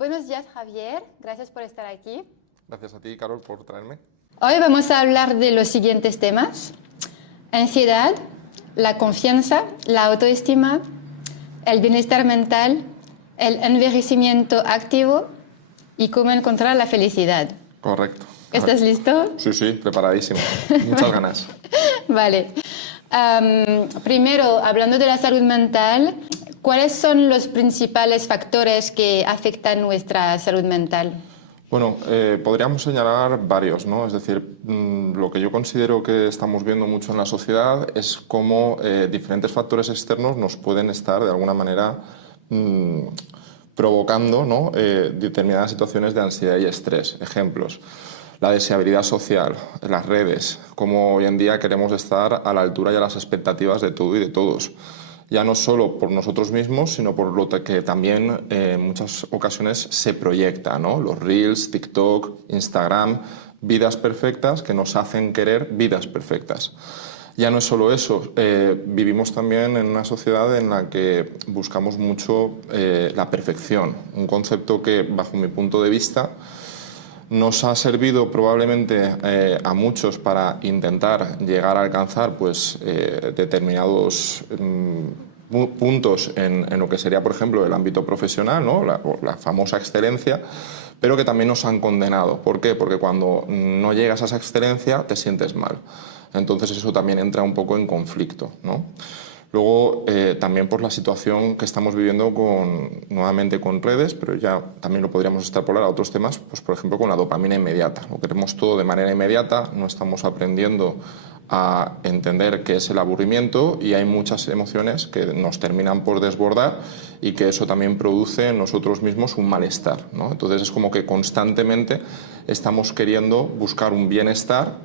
Buenos días, Javier. Gracias por estar aquí. Gracias a ti, Carol, por traerme. Hoy vamos a hablar de los siguientes temas: ansiedad, la confianza, la autoestima, el bienestar mental, el envejecimiento activo y cómo encontrar la felicidad. Correcto. ¿Estás listo? Sí, sí, preparadísimo. Muchas ganas. Vale. Primero, hablando de la salud mental, ¿cuáles son los principales factores que afectan nuestra salud mental? Bueno, podríamos señalar varios, ¿no? Es decir, lo que yo considero que estamos viendo mucho en la sociedad es cómo diferentes factores externos nos pueden estar de alguna manera provocando, ¿no? Determinadas situaciones de ansiedad y estrés. Ejemplos: la deseabilidad social, las redes, cómo hoy en día queremos estar a la altura y a las expectativas de todo y de todos. Ya no solo por nosotros mismos, sino por lo que también en muchas ocasiones se proyecta, ¿no? Los Reels, TikTok, Instagram, vidas perfectas que nos hacen querer vidas perfectas. Ya no es solo eso, vivimos también en una sociedad en la que buscamos mucho la perfección, un concepto que, bajo mi punto de vista, nos ha servido probablemente a muchos para intentar llegar a alcanzar determinados puntos en lo que sería, por ejemplo, el ámbito profesional, ¿no? la famosa excelencia, pero que también nos han condenado. ¿Por qué? Porque cuando no llegas a esa excelencia te sientes mal. Entonces eso también entra un poco en conflicto, ¿no? Luego, también por la situación que estamos viviendo nuevamente con redes, pero ya también lo podríamos extrapolar a otros temas, pues por ejemplo con la dopamina inmediata. Lo queremos todo de manera inmediata, no estamos aprendiendo a entender qué es el aburrimiento y hay muchas emociones que nos terminan por desbordar y que eso también produce en nosotros mismos un malestar, ¿no? Entonces es como que constantemente estamos queriendo buscar un bienestar,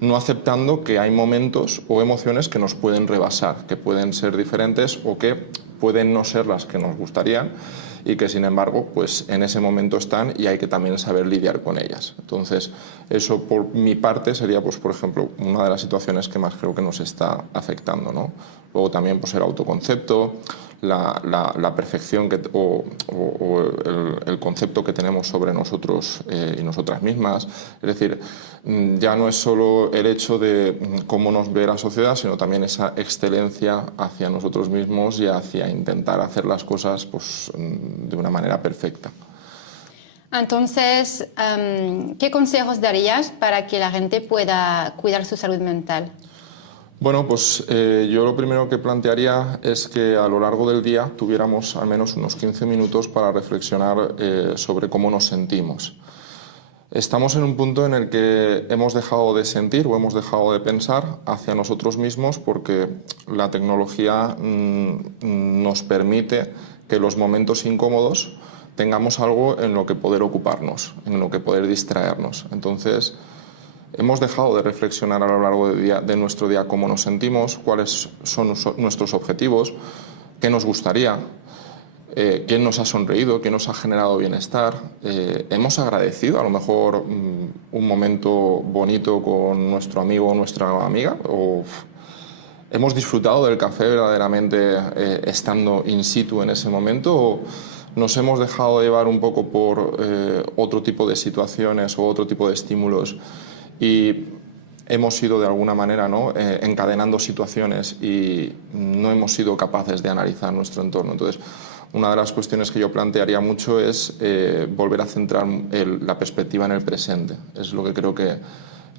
no aceptando que hay momentos o emociones que nos pueden rebasar, que pueden ser diferentes o que pueden no ser las que nos gustarían y que sin embargo pues en ese momento están y hay que también saber lidiar con ellas. Entonces eso por mi parte sería pues por ejemplo una de las situaciones que más creo que nos está afectando, ¿no? Luego también pues el autoconcepto, la perfección o el concepto que tenemos sobre nosotros y nosotras mismas. Es decir, ya no es solo el hecho de cómo nos ve la sociedad, sino también esa excelencia hacia nosotros mismos y hacia intentar hacer las cosas pues, de una manera perfecta. Entonces, ¿qué consejos darías para que la gente pueda cuidar su salud mental? Bueno, pues yo lo primero que plantearía es que a lo largo del día tuviéramos al menos unos 15 minutos para reflexionar sobre cómo nos sentimos. Estamos en un punto en el que hemos dejado de sentir o hemos dejado de pensar hacia nosotros mismos porque la tecnología nos permite que los momentos incómodos tengamos algo en lo que poder ocuparnos, en lo que poder distraernos. Entonces, hemos dejado de reflexionar a lo largo de nuestro día cómo nos sentimos, cuáles son nuestros objetivos, qué nos gustaría, quién nos ha sonreído, quién nos ha generado bienestar. Hemos agradecido a lo mejor un momento bonito con nuestro amigo o nuestra amiga, o hemos disfrutado del café verdaderamente estando in situ en ese momento, o nos hemos dejado llevar un poco por otro tipo de situaciones o otro tipo de estímulos y hemos ido de alguna manera, ¿no? Encadenando situaciones y no hemos sido capaces de analizar nuestro entorno. Entonces, una de las cuestiones que yo plantearía mucho es volver a centrar la perspectiva en el presente. Es lo que creo que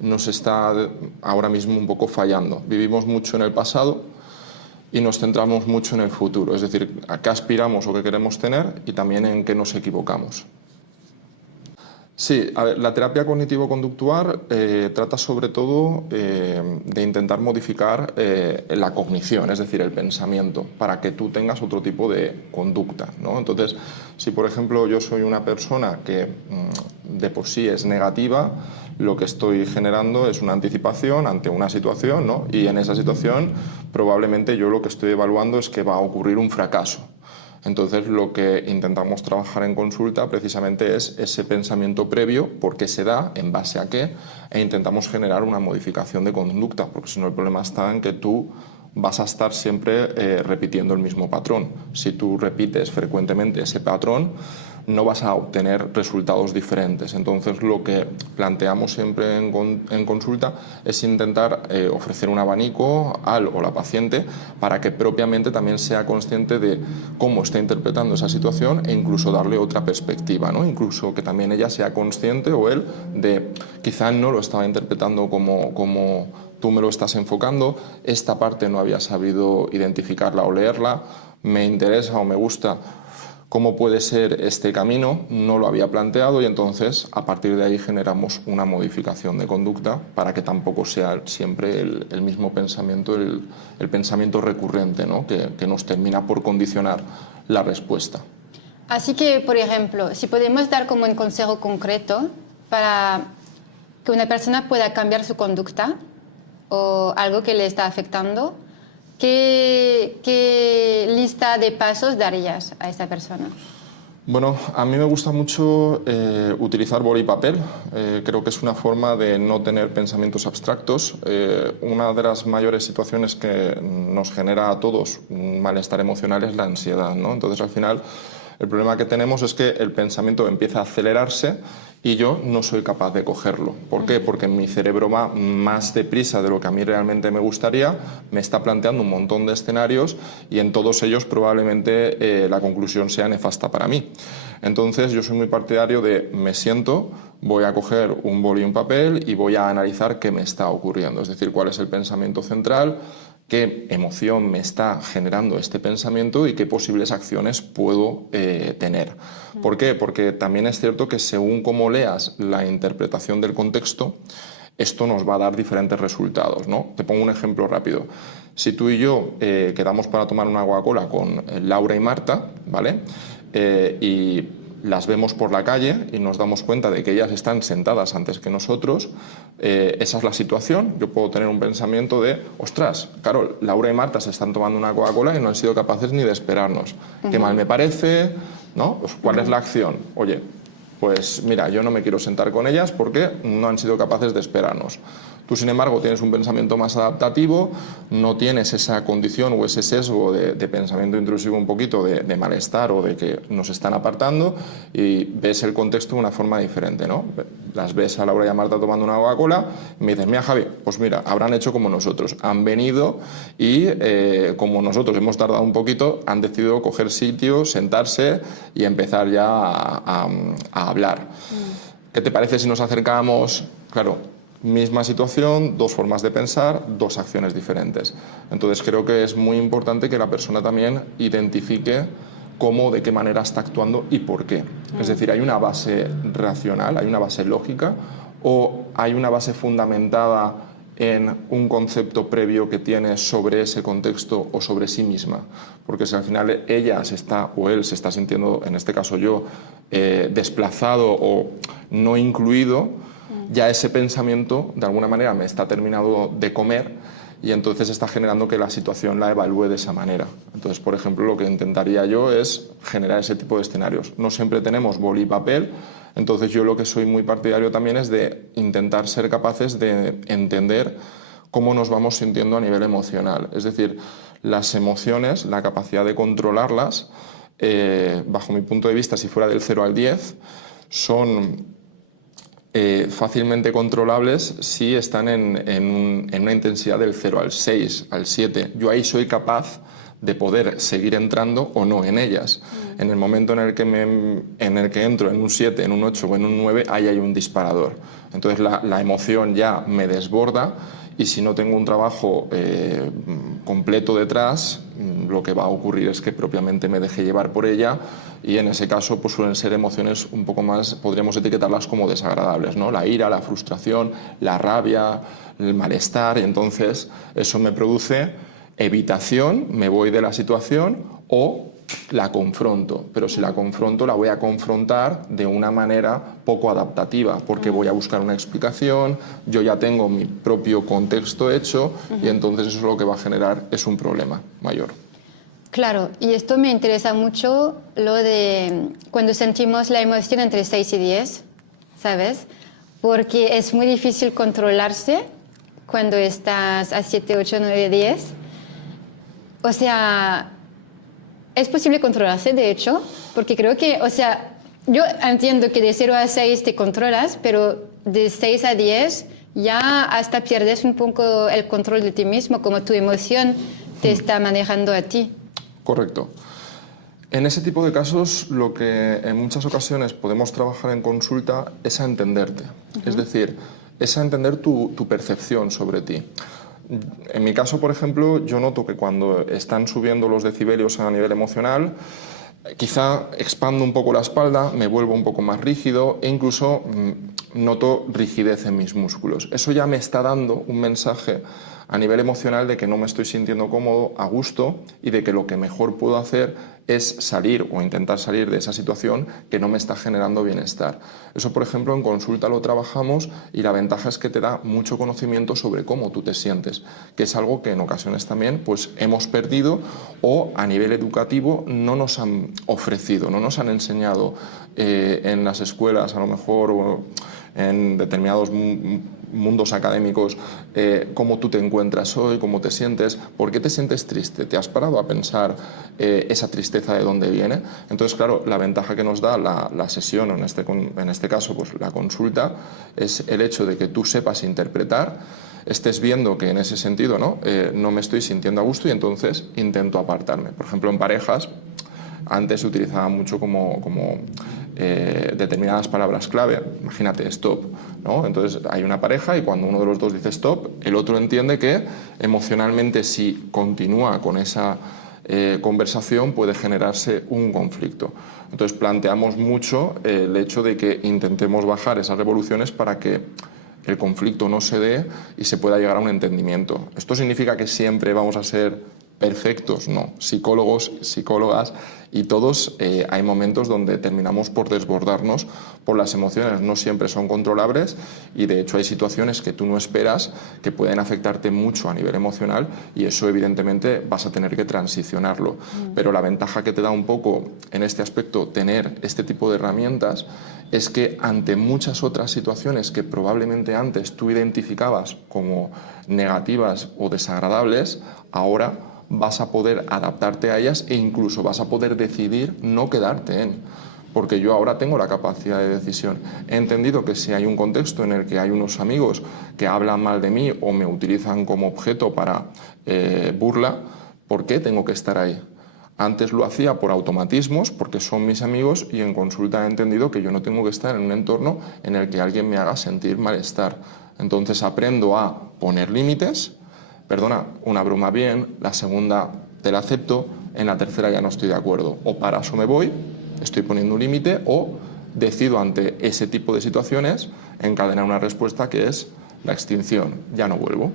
nos está ahora mismo un poco fallando. Vivimos mucho en el pasado y nos centramos mucho en el futuro. Es decir, a qué aspiramos o qué queremos tener y también en qué nos equivocamos. Sí, a ver, la terapia cognitivo-conductual trata sobre todo de intentar modificar la cognición, es decir, el pensamiento, para que tú tengas otro tipo de conducta, ¿no? Entonces, si por ejemplo yo soy una persona que de por sí es negativa, lo que estoy generando es una anticipación ante una situación, ¿no? Y en esa situación probablemente yo lo que estoy evaluando es que va a ocurrir un fracaso. Entonces lo que intentamos trabajar en consulta precisamente es ese pensamiento previo, por qué se da, en base a qué, e intentamos generar una modificación de conducta, porque si no el problema está en que tú vas a estar siempre repitiendo el mismo patrón. Si tú repites frecuentemente ese patrón, no vas a obtener resultados diferentes. Entonces, lo que planteamos siempre en consulta es intentar ofrecer un abanico al o la paciente para que propiamente también sea consciente de cómo está interpretando esa situación e incluso darle otra perspectiva, ¿no? Incluso que también ella sea consciente o él de quizá no lo estaba interpretando como tú me lo estás enfocando, esta parte no había sabido identificarla o leerla, me interesa o me gusta cómo puede ser este camino, no lo había planteado y entonces a partir de ahí generamos una modificación de conducta para que tampoco sea siempre el mismo pensamiento, el pensamiento recurrente, ¿no? que nos termina por condicionar la respuesta. Así que, por ejemplo, si podemos dar como un consejo concreto para que una persona pueda cambiar su conducta o algo que le está afectando, ¿qué lista de pasos darías a esa persona? Bueno, a mí me gusta mucho utilizar boli y papel. Creo que es una forma de no tener pensamientos abstractos. Una de las mayores situaciones que nos genera a todos un malestar emocional es la ansiedad, ¿no? Entonces, al final, el problema que tenemos es que el pensamiento empieza a acelerarse y yo no soy capaz de cogerlo. ¿Por qué? Porque mi cerebro va más deprisa de lo que a mí realmente me gustaría, me está planteando un montón de escenarios y en todos ellos probablemente la conclusión sea nefasta para mí. Entonces yo soy muy partidario de me siento, voy a coger un boli y un papel y voy a analizar qué me está ocurriendo, es decir, cuál es el pensamiento central, qué emoción me está generando este pensamiento y qué posibles acciones puedo tener. ¿Por qué? Porque también es cierto que según cómo leas la interpretación del contexto, esto nos va a dar diferentes resultados, ¿no? Te pongo un ejemplo rápido. Si tú y yo quedamos para tomar una Coca-Cola con Laura y Marta, ¿vale? Y las vemos por la calle y nos damos cuenta de que ellas están sentadas antes que nosotros, esa es la situación. Yo puedo tener un pensamiento de, ostras, claro, Laura y Marta se están tomando una Coca-Cola y no han sido capaces ni de esperarnos. Qué mal me parece, ¿no? Pues, ¿cuál es la acción? Oye, pues mira, yo no me quiero sentar con ellas porque no han sido capaces de esperarnos. Tú, sin embargo, tienes un pensamiento más adaptativo, no tienes esa condición o ese sesgo de pensamiento intrusivo un poquito de malestar o de que nos están apartando y ves el contexto de una forma diferente, ¿no? Las ves a Laura y a Marta tomando una Coca-Cola y me dices, mira, Javi, pues mira, habrán hecho como nosotros, han venido y como nosotros hemos tardado un poquito, han decidido coger sitio, sentarse y empezar ya a hablar. ¿Qué te parece si nos acercamos? Claro, misma situación, dos formas de pensar, dos acciones diferentes. Entonces creo que es muy importante que la persona también identifique cómo, de qué manera está actuando y por qué. Es decir, ¿hay una base racional, hay una base lógica o hay una base fundamentada en un concepto previo que tiene sobre ese contexto o sobre sí misma? Porque si al final ella se está, o él se está sintiendo, en este caso yo, desplazado o no incluido, ya ese pensamiento de alguna manera me está terminado de comer y entonces está generando que la situación la evalúe de esa manera. Entonces, por ejemplo, lo que intentaría yo es generar ese tipo de escenarios. No siempre tenemos boli y papel, entonces yo lo que soy muy partidario también es de intentar ser capaces de entender cómo nos vamos sintiendo a nivel emocional. Es decir, las emociones, la capacidad de controlarlas, bajo mi punto de vista, si fuera del 0 al 10, son fácilmente controlables si están en una intensidad del 0 al 6, al 7. Yo ahí soy capaz de poder seguir entrando o no en ellas. En el momento en el que entro en un 7, en un 8 o en un 9, ahí hay un disparador. Entonces la emoción ya me desborda y si no tengo un trabajo completo detrás, lo que va a ocurrir es que propiamente me deje llevar por ella y en ese caso pues suelen ser emociones un poco más, podríamos etiquetarlas como desagradables, ¿no? La ira, la frustración, la rabia, el malestar, y entonces eso me produce evitación, me voy de la situación o la confronto, pero si la confronto la voy a confrontar de una manera poco adaptativa porque voy a buscar una explicación, yo ya tengo mi propio contexto hecho y entonces eso lo que va a generar es un problema mayor. Claro, y esto me interesa mucho, lo de cuando sentimos la emoción entre 6 y 10, ¿sabes? Porque es muy difícil controlarse cuando estás a 7, 8, 9, 10. O sea, es posible controlarse, de hecho, porque creo que, o sea, Yo entiendo que de 0 a 6 te controlas, pero de 6 a 10 ya hasta pierdes un poco el control de ti mismo, como tu emoción te está manejando a ti. Correcto. En ese tipo de casos, lo que en muchas ocasiones podemos trabajar en consulta es a entenderte. Es decir, es a entender tu percepción sobre ti. En mi caso, por ejemplo, yo noto que cuando están subiendo los decibelios a nivel emocional, quizá expando un poco la espalda, me vuelvo un poco más rígido e incluso noto rigidez en mis músculos. Eso ya me está dando un mensaje a nivel emocional de que no me estoy sintiendo cómodo, a gusto, y de que lo que mejor puedo hacer es salir o intentar salir de esa situación que no me está generando bienestar. Eso, por ejemplo, en consulta lo trabajamos y la ventaja es que te da mucho conocimiento sobre cómo tú te sientes, que es algo que en ocasiones también pues, hemos perdido o a nivel educativo no nos han ofrecido, no nos han enseñado en las escuelas a lo mejor o en determinados mundos académicos cómo tú te encuentras hoy, cómo te sientes, por qué te sientes triste, ¿te has parado a pensar esa tristeza de dónde viene? Entonces, claro, la ventaja que nos da la sesión, en este caso pues la consulta, es el hecho de que tú sepas interpretar, estés viendo que en ese sentido no me estoy sintiendo a gusto y entonces intento apartarme. Por ejemplo, en parejas, antes se utilizaba mucho como determinadas palabras clave. Imagínate, stop, ¿no? Entonces hay una pareja y cuando uno de los dos dice stop, el otro entiende que emocionalmente si continúa con esa conversación puede generarse un conflicto. Entonces planteamos mucho el hecho de que intentemos bajar esas revoluciones para que el conflicto no se dé y se pueda llegar a un entendimiento. ¿Esto significa que siempre vamos a ser perfectos? No. Psicólogos, psicólogas y todos hay momentos donde terminamos por desbordarnos por las emociones. No siempre son controlables y de hecho hay situaciones que tú no esperas que pueden afectarte mucho a nivel emocional y eso evidentemente vas a tener que transicionarlo. Pero la ventaja que te da un poco en este aspecto tener este tipo de herramientas es que ante muchas otras situaciones que probablemente antes tú identificabas como negativas o desagradables, ahora vas a poder adaptarte a ellas e incluso vas a poder decidir no quedarte en. Porque yo ahora tengo la capacidad de decisión. He entendido que si hay un contexto en el que hay unos amigos que hablan mal de mí o me utilizan como objeto para burla, ¿por qué tengo que estar ahí? Antes lo hacía por automatismos, porque son mis amigos, y en consulta he entendido que yo no tengo que estar en un entorno en el que alguien me haga sentir malestar. Entonces aprendo a poner límites. Perdona, una broma bien, la segunda te la acepto, en la tercera ya no estoy de acuerdo. O paras o me voy, estoy poniendo un límite, o decido ante ese tipo de situaciones encadenar una respuesta que es la extinción, ya no vuelvo.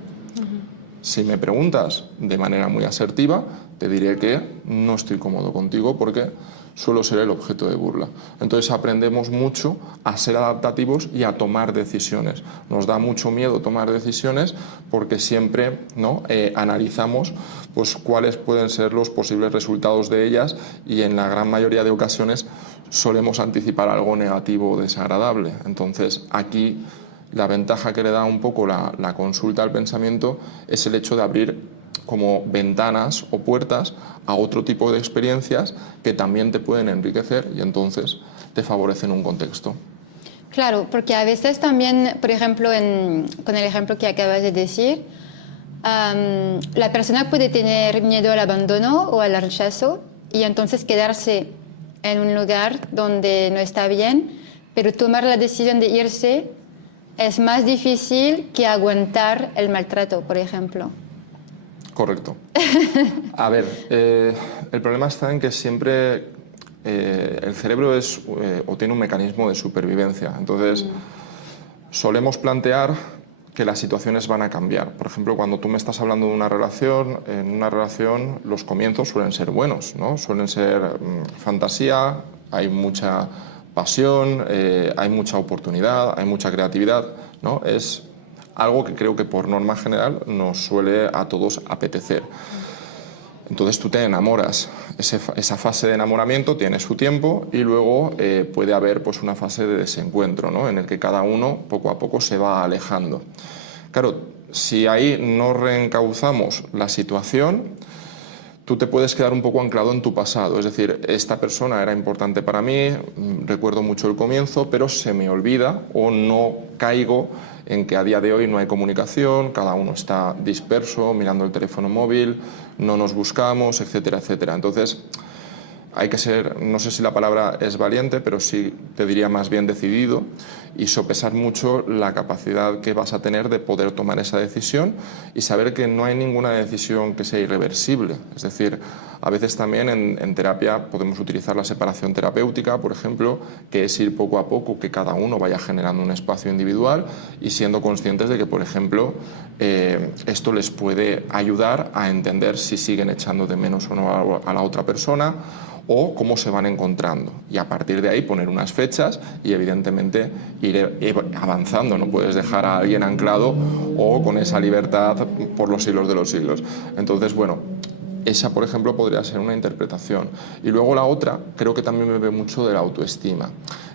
Si me preguntas de manera muy asertiva, te diré que no estoy cómodo contigo porque suelo ser el objeto de burla. Entonces aprendemos mucho a ser adaptativos y a tomar decisiones. Nos da mucho miedo tomar decisiones porque siempre analizamos pues, cuáles pueden ser los posibles resultados de ellas y en la gran mayoría de ocasiones solemos anticipar algo negativo o desagradable. Entonces aquí la ventaja que le da un poco la consulta al pensamiento es el hecho de abrir como ventanas o puertas a otro tipo de experiencias que también te pueden enriquecer y entonces te favorecen un contexto. Claro, porque a veces también, por ejemplo, con el ejemplo que acabas de decir, la persona puede tener miedo al abandono o al rechazo y entonces quedarse en un lugar donde no está bien, pero tomar la decisión de irse es más difícil que aguantar el maltrato, por ejemplo. Correcto. A ver, el problema está en que siempre el cerebro es o tiene un mecanismo de supervivencia. Entonces, solemos plantear que las situaciones van a cambiar. Por ejemplo, cuando tú me estás hablando de una relación, en una relación los comienzos suelen ser buenos, ¿no? Suelen ser fantasía, hay mucha pasión, hay mucha oportunidad, hay mucha creatividad, ¿no? Es algo que creo que por norma general nos suele a todos apetecer. Entonces tú te enamoras. Esa fase de enamoramiento tiene su tiempo y luego puede haber pues, una fase de desencuentro, ¿no? En el que cada uno poco a poco se va alejando. Claro, si ahí no reencauzamos la situación, tú te puedes quedar un poco anclado en tu pasado, es decir, esta persona era importante para mí, recuerdo mucho el comienzo, pero se me olvida o no caigo en que a día de hoy no hay comunicación, cada uno está disperso, mirando el teléfono móvil, no nos buscamos, etcétera, etcétera. Entonces, hay que ser, no sé si la palabra es valiente, pero sí te diría más bien decidido y sopesar mucho la capacidad que vas a tener de poder tomar esa decisión y saber que no hay ninguna decisión que sea irreversible. Es decir, a veces también en terapia podemos utilizar la separación terapéutica, por ejemplo, que es ir poco a poco, que cada uno vaya generando un espacio individual y siendo conscientes de que, por ejemplo, esto les puede ayudar a entender si siguen echando de menos o no a la otra persona, o cómo se van encontrando, y a partir de ahí poner unas fechas y evidentemente ir avanzando. No puedes dejar a alguien anclado o con esa libertad por los siglos de los siglos. Entonces, bueno, esa, por ejemplo, podría ser una interpretación. Y luego la otra, creo que también me ve mucho de la autoestima.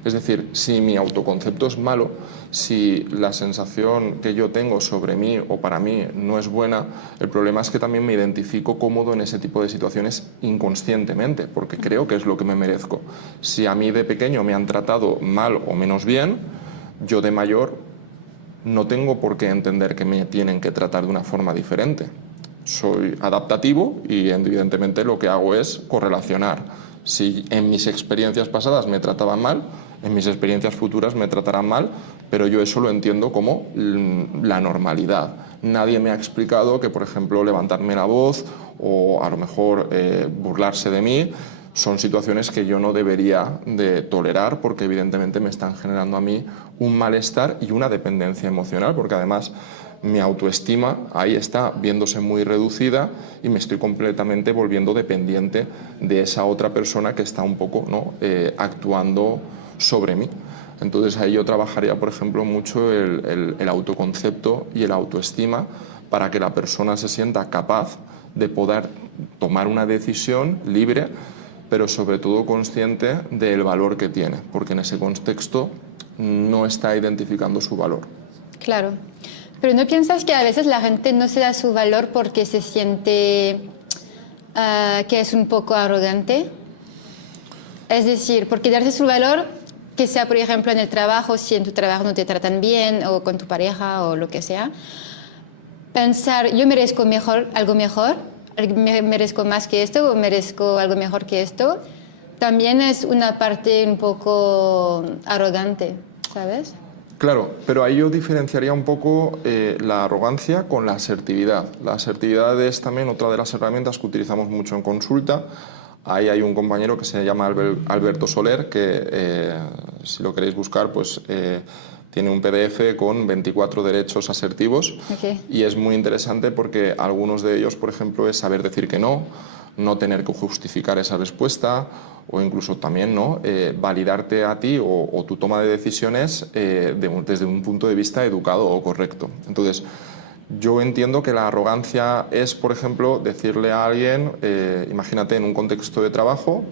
Es decir, si mi autoconcepto es malo, si la sensación que yo tengo sobre mí o para mí no es buena, el problema es que también me identifico cómodo en ese tipo de situaciones inconscientemente, porque creo que es lo que me merezco. Si a mí de pequeño me han tratado mal o menos bien, yo de mayor no tengo por qué entender que me tienen que tratar de una forma diferente. Soy adaptativo y evidentemente lo que hago es correlacionar. Si en mis experiencias pasadas me trataban mal, en mis experiencias futuras me tratarán mal, pero yo eso lo entiendo como la normalidad. Nadie me ha explicado que, por ejemplo, levantarme la voz o a lo mejor burlarse de mí son situaciones que yo no debería de tolerar, porque evidentemente me están generando a mí un malestar y una dependencia emocional, porque además mi autoestima ahí está viéndose muy reducida y me estoy completamente volviendo dependiente de esa otra persona que está un poco, ¿no?, actuando sobre mí. Entonces ahí yo trabajaría, por ejemplo, mucho el autoconcepto y el autoestima para que la persona se sienta capaz de poder tomar una decisión libre, pero sobre todo consciente del valor que tiene, porque en ese contexto no está identificando su valor. Claro. Pero ¿no piensas que a veces la gente no se da su valor porque se siente que es un poco arrogante? Es decir, porque darse su valor, que sea por ejemplo en el trabajo, si en tu trabajo no te tratan bien, o con tu pareja o lo que sea, pensar, yo merezco mejor, merezco más que esto, o merezco algo mejor que esto, también es una parte un poco arrogante, ¿sabes? Claro, pero ahí yo diferenciaría un poco la arrogancia con la asertividad. La asertividad es también otra de las herramientas que utilizamos mucho en consulta. Ahí hay un compañero que se llama Alberto Soler, que si lo queréis buscar, pues tiene un PDF con 24 derechos asertivos. Okay. Y es muy interesante porque algunos de ellos, por ejemplo, es saber decir que no tener que justificar esa respuesta, o incluso también, ¿no?, validarte a ti o tu toma de decisiones desde un punto de vista educado o correcto. Entonces, yo entiendo que la arrogancia es, por ejemplo, decirle a alguien, imagínate en un contexto de trabajo,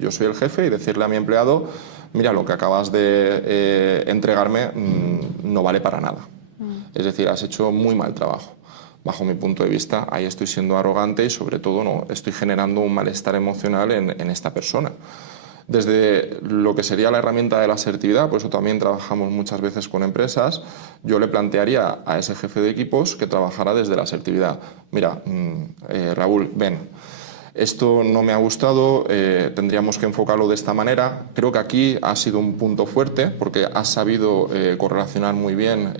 yo soy el jefe, y decirle a mi empleado, mira, lo que acabas de entregarme no vale para nada. Es decir, has hecho muy mal trabajo. Bajo mi punto de vista, ahí estoy siendo arrogante y sobre todo no estoy generando un malestar emocional en esta persona. Desde lo que sería la herramienta de la asertividad, por eso también trabajamos muchas veces con empresas, yo le plantearía a ese jefe de equipos que trabajara desde la asertividad. Mira, Raúl, ven, esto no me ha gustado, tendríamos que enfocarlo de esta manera. Creo que aquí ha sido un punto fuerte porque has sabido correlacionar muy bien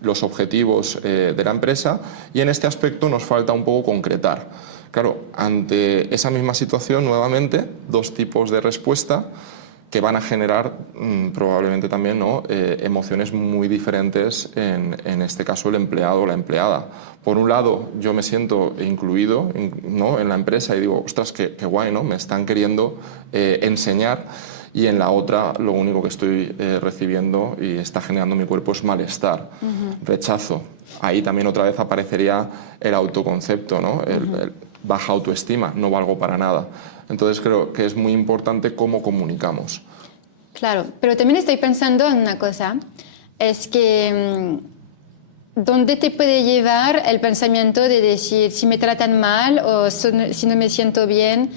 los objetivos de la empresa, y en este aspecto nos falta un poco concretar. Claro, ante esa misma situación, nuevamente, dos tipos de respuesta que van a generar probablemente también, ¿no?, emociones muy diferentes en este caso el empleado o la empleada. Por un lado, yo me siento incluido, ¿no?, en la empresa y digo, ostras, qué guay, ¿no?, me están queriendo enseñar, y en la otra lo único que estoy recibiendo y está generando mi cuerpo es malestar, rechazo. Ahí también otra vez aparecería el autoconcepto, ¿no?, el baja autoestima, no valgo para nada. Entonces creo que es muy importante cómo comunicamos. Claro, pero también estoy pensando en una cosa, es que dónde te puede llevar el pensamiento de decir si me tratan mal o si no me siento bien,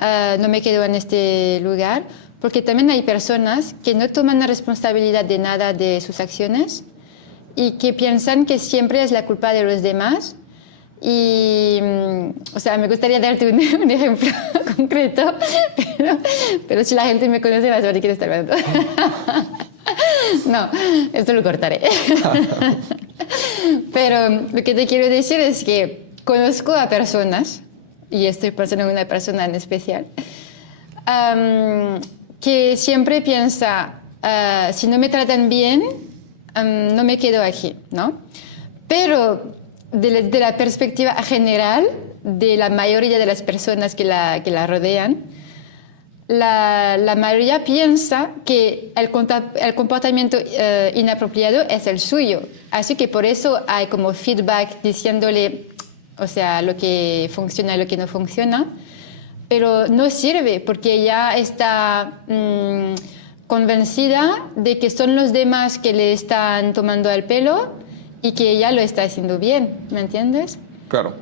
no me quedo en este lugar, porque también hay personas que no toman la responsabilidad de nada de sus acciones y que piensan que siempre es la culpa de los demás. Y, o sea, me gustaría darte un ejemplo concreto, pero si la gente me conoce va a saber de quién está hablando. No, esto lo cortaré. Pero lo que te quiero decir es que conozco a personas, y estoy pensando en una persona en especial, que siempre piensa, si no me tratan bien, no me quedo aquí, ¿no? Pero de la perspectiva general de la mayoría de las personas que la rodean, la mayoría piensa que el comportamiento inapropiado es el suyo. Así que por eso hay como feedback diciéndole, o sea, lo que funciona y lo que no funciona. Pero no sirve porque ella está convencida de que son los demás que le están tomando el pelo y que ella lo está haciendo bien. ¿Me entiendes? Claro.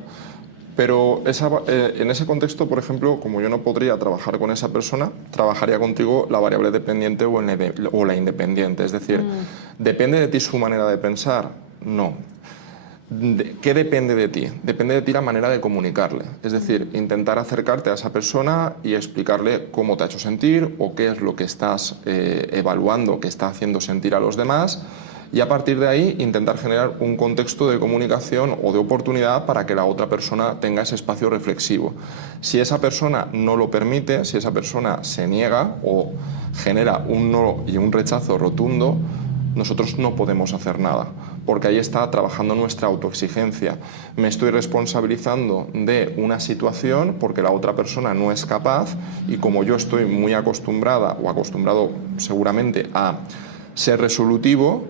Pero en ese contexto, por ejemplo, como yo no podría trabajar con esa persona, trabajaría contigo la variable dependiente o la independiente. Es decir, ¿depende de ti su manera de pensar? No. ¿Qué depende de ti? Depende de ti la manera de comunicarle. Es decir, intentar acercarte a esa persona y explicarle cómo te ha hecho sentir o qué es lo que estás evaluando que está haciendo sentir a los demás. Y a partir de ahí intentar generar un contexto de comunicación o de oportunidad para que la otra persona tenga ese espacio reflexivo. Si esa persona no lo permite, si esa persona se niega o genera un no y un rechazo rotundo, nosotros no podemos hacer nada, porque ahí está trabajando nuestra autoexigencia. Me estoy responsabilizando de una situación porque la otra persona no es capaz y como yo estoy muy acostumbrada o acostumbrado seguramente a ser resolutivo,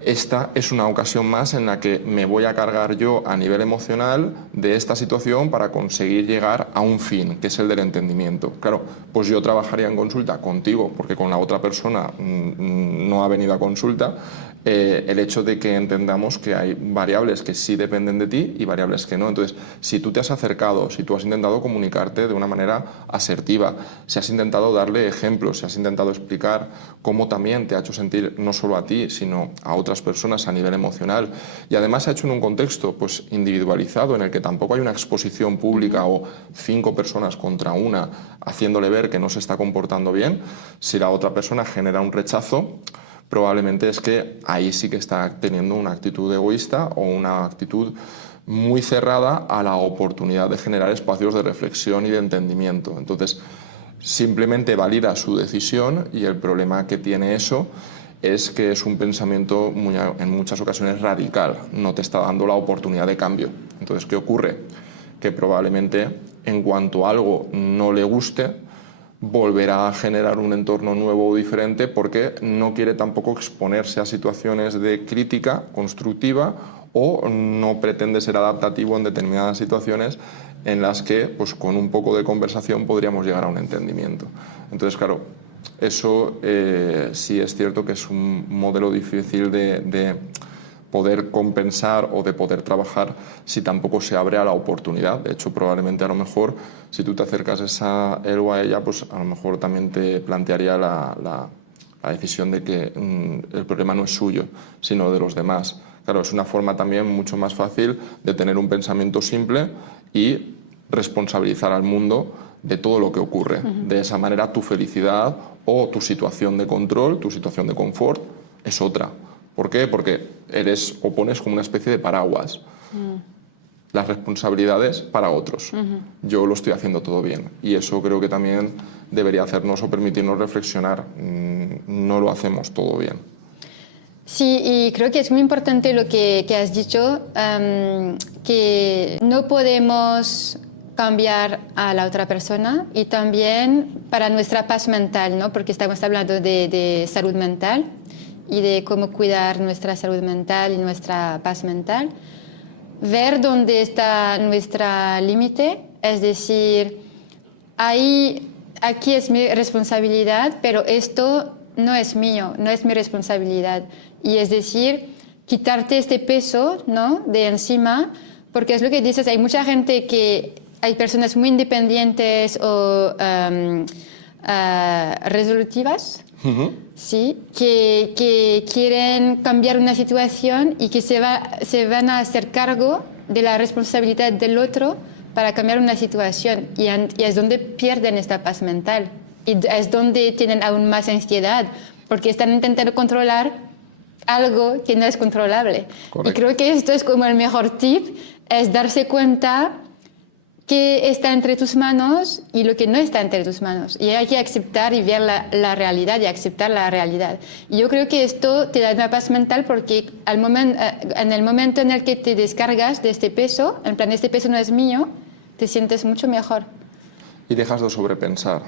esta es una ocasión más en la que me voy a cargar yo a nivel emocional de esta situación para conseguir llegar a un fin, que es el del entendimiento. Claro, pues yo trabajaría en consulta contigo, porque con la otra persona no ha venido a consulta, el hecho de que entendamos que hay variables que sí dependen de ti y variables que no. Entonces, si tú te has acercado, si tú has intentado comunicarte de una manera asertiva, si has intentado darle ejemplos, si has intentado explicar cómo también te ha hecho sentir no solo a ti, sino a otras personas a nivel emocional, y además se ha hecho en un contexto pues individualizado en el que tampoco hay una exposición pública o 5 personas contra una haciéndole ver que no se está comportando bien, si la otra persona genera un rechazo, probablemente es que ahí sí que está teniendo una actitud egoísta o una actitud muy cerrada a la oportunidad de generar espacios de reflexión y de entendimiento. Entonces, simplemente valida su decisión y el problema que tiene eso es que es un pensamiento en muchas ocasiones radical, no te está dando la oportunidad de cambio. Entonces, ¿qué ocurre? Que probablemente en cuanto algo no le guste, volverá a generar un entorno nuevo o diferente porque no quiere tampoco exponerse a situaciones de crítica constructiva o no pretende ser adaptativo en determinadas situaciones en las que pues, con un poco de conversación podríamos llegar a un entendimiento. Entonces, claro, eso sí es cierto que es un modelo difícil de poder compensar o de poder trabajar si tampoco se abre a la oportunidad. De hecho, probablemente a lo mejor si tú te acercas a él o a ella, pues a lo mejor también te plantearía la decisión de que el problema no es suyo, sino de los demás. Claro, es una forma también mucho más fácil de tener un pensamiento simple y responsabilizar al mundo de todo lo que ocurre. De esa manera tu felicidad o tu situación de control, tu situación de confort es otra. ¿Por qué? Porque pones como una especie de paraguas. Las responsabilidades para otros. Yo lo estoy haciendo todo bien. Y eso creo que también debería hacernos o permitirnos reflexionar. No lo hacemos todo bien. Sí, y creo que es muy importante lo que has dicho, que no podemos cambiar a la otra persona y también para nuestra paz mental, ¿no? Porque estamos hablando de salud mental y de cómo cuidar nuestra salud mental y nuestra paz mental. Ver dónde está nuestro límite, es decir, aquí es mi responsabilidad, pero esto no es mío, no es mi responsabilidad. Y es decir, quitarte este peso, ¿no?, de encima, porque es lo que dices, hay mucha gente que, hay personas muy independientes o resolutivas, sí, que quieren cambiar una situación y que se van a hacer cargo de la responsabilidad del otro para cambiar una situación, y es donde pierden esta paz mental y es donde tienen aún más ansiedad porque están intentando controlar algo que no es controlable. Correcto. Y creo que esto es como el mejor tip, es darse cuenta que está entre tus manos y lo que no está entre tus manos. Y hay que aceptar y ver la realidad y aceptar la realidad. Y yo creo que esto te da una paz mental porque en el momento en el que te descargas de este peso, en plan, este peso no es mío, te sientes mucho mejor. Y dejas de sobrepensar,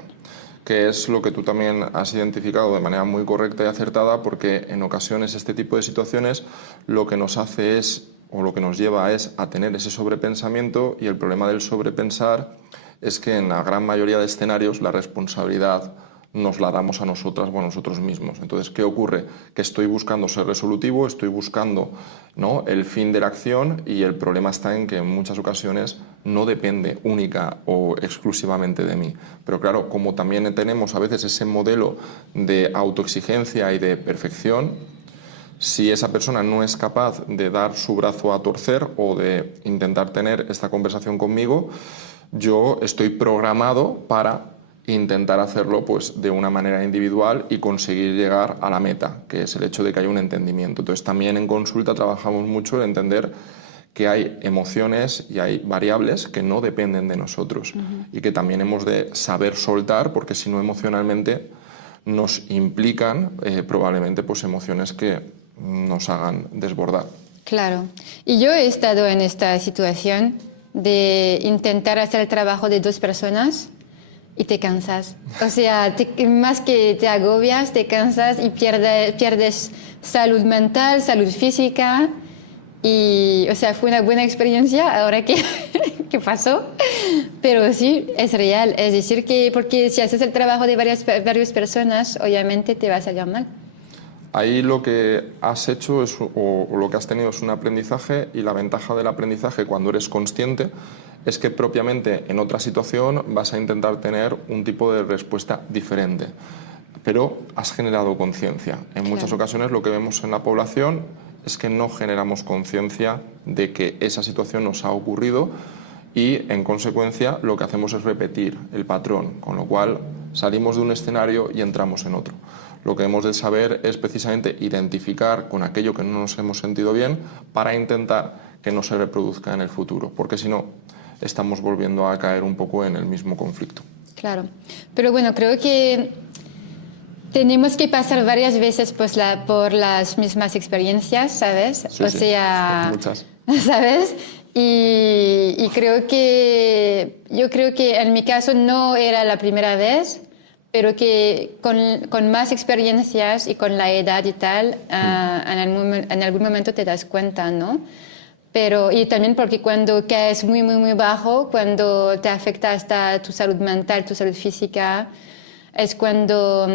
que es lo que tú también has identificado de manera muy correcta y acertada, porque en ocasiones este tipo de situaciones lo que nos hace es, o lo que nos lleva es a tener ese sobrepensamiento, y el problema del sobrepensar es que en la gran mayoría de escenarios la responsabilidad nos la damos a nosotras o a nosotros mismos. Entonces, ¿qué ocurre? Que estoy buscando ser resolutivo, estoy buscando, ¿no?, el fin de la acción, y el problema está en que en muchas ocasiones no depende única o exclusivamente de mí. Pero claro, como también tenemos a veces ese modelo de autoexigencia y de perfección, si esa persona no es capaz de dar su brazo a torcer o de intentar tener esta conversación conmigo, yo estoy programado para intentar hacerlo pues de una manera individual y conseguir llegar a la meta, que es el hecho de que haya un entendimiento. Entonces también en consulta trabajamos mucho en entender que hay emociones y hay variables que no dependen de nosotros, y que también hemos de saber soltar, porque si no, emocionalmente nos implican probablemente pues emociones que nos hagan desbordar. Claro. Y yo he estado en esta situación de intentar hacer el trabajo de dos personas y te cansas. O sea, más que te agobias, te cansas y pierdes salud mental, salud física. Y, o sea, fue una buena experiencia ahora que pasó. Pero sí, es real. Es decir, que porque si haces el trabajo de varias personas, obviamente te va a salir mal. Ahí lo que has hecho es, o lo que has tenido es un aprendizaje, y la ventaja del aprendizaje cuando eres consciente es que propiamente en otra situación vas a intentar tener un tipo de respuesta diferente, pero has generado conciencia. En muchas ocasiones lo que vemos en la población es que no generamos conciencia de que esa situación nos ha ocurrido, y en consecuencia lo que hacemos es repetir el patrón, con lo cual salimos de un escenario y entramos en otro. Lo que hemos de saber es precisamente identificar con aquello que no nos hemos sentido bien para intentar que no se reproduzca en el futuro, porque si no, estamos volviendo a caer un poco en el mismo conflicto. Claro, pero bueno, creo que tenemos que pasar varias veces pues, por las mismas experiencias, ¿sabes? Sí, o sí, sea, muchas. ¿Sabes? Y yo creo que en mi caso no era la primera vez, pero que con más experiencias y con la edad y tal, en algún momento te das cuenta, ¿no? Pero, y también porque cuando caes muy, muy, muy bajo, cuando te afecta hasta tu salud mental, tu salud física, es cuando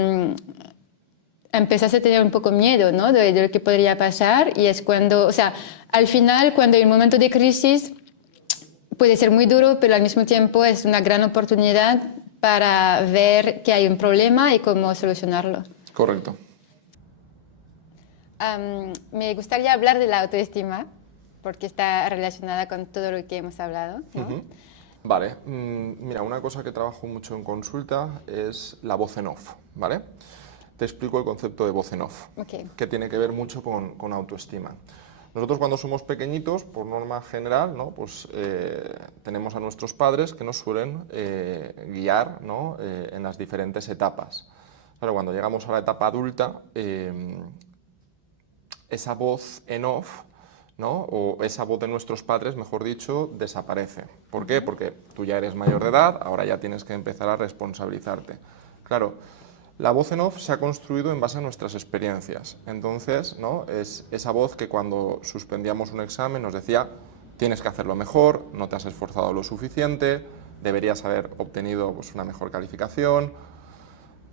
empiezas a tener un poco miedo, ¿no?, de lo que podría pasar, y es cuando, o sea, al final, cuando hay un momento de crisis, puede ser muy duro, pero al mismo tiempo es una gran oportunidad para ver que hay un problema y cómo solucionarlo. Correcto. Me gustaría hablar de la autoestima, porque está relacionada con todo lo que hemos hablado, ¿no? Vale, mira, una cosa que trabajo mucho en consulta es la voz en off, ¿vale? Te explico el concepto de voz en off, que tiene que ver mucho con autoestima. Nosotros cuando somos pequeñitos, por norma general, ¿no?, pues tenemos a nuestros padres que nos suelen guiar, ¿no?, en las diferentes etapas. Pero cuando llegamos a la etapa adulta, esa voz en off, ¿no?, o esa voz de nuestros padres, mejor dicho, desaparece. ¿Por qué? Porque tú ya eres mayor de edad, ahora ya tienes que empezar a responsabilizarte. Claro, la voz en off se ha construido en base a nuestras experiencias. Entonces, ¿no?, es esa voz que cuando suspendíamos un examen nos decía: tienes que hacerlo mejor, no te has esforzado lo suficiente, deberías haber obtenido pues, una mejor calificación.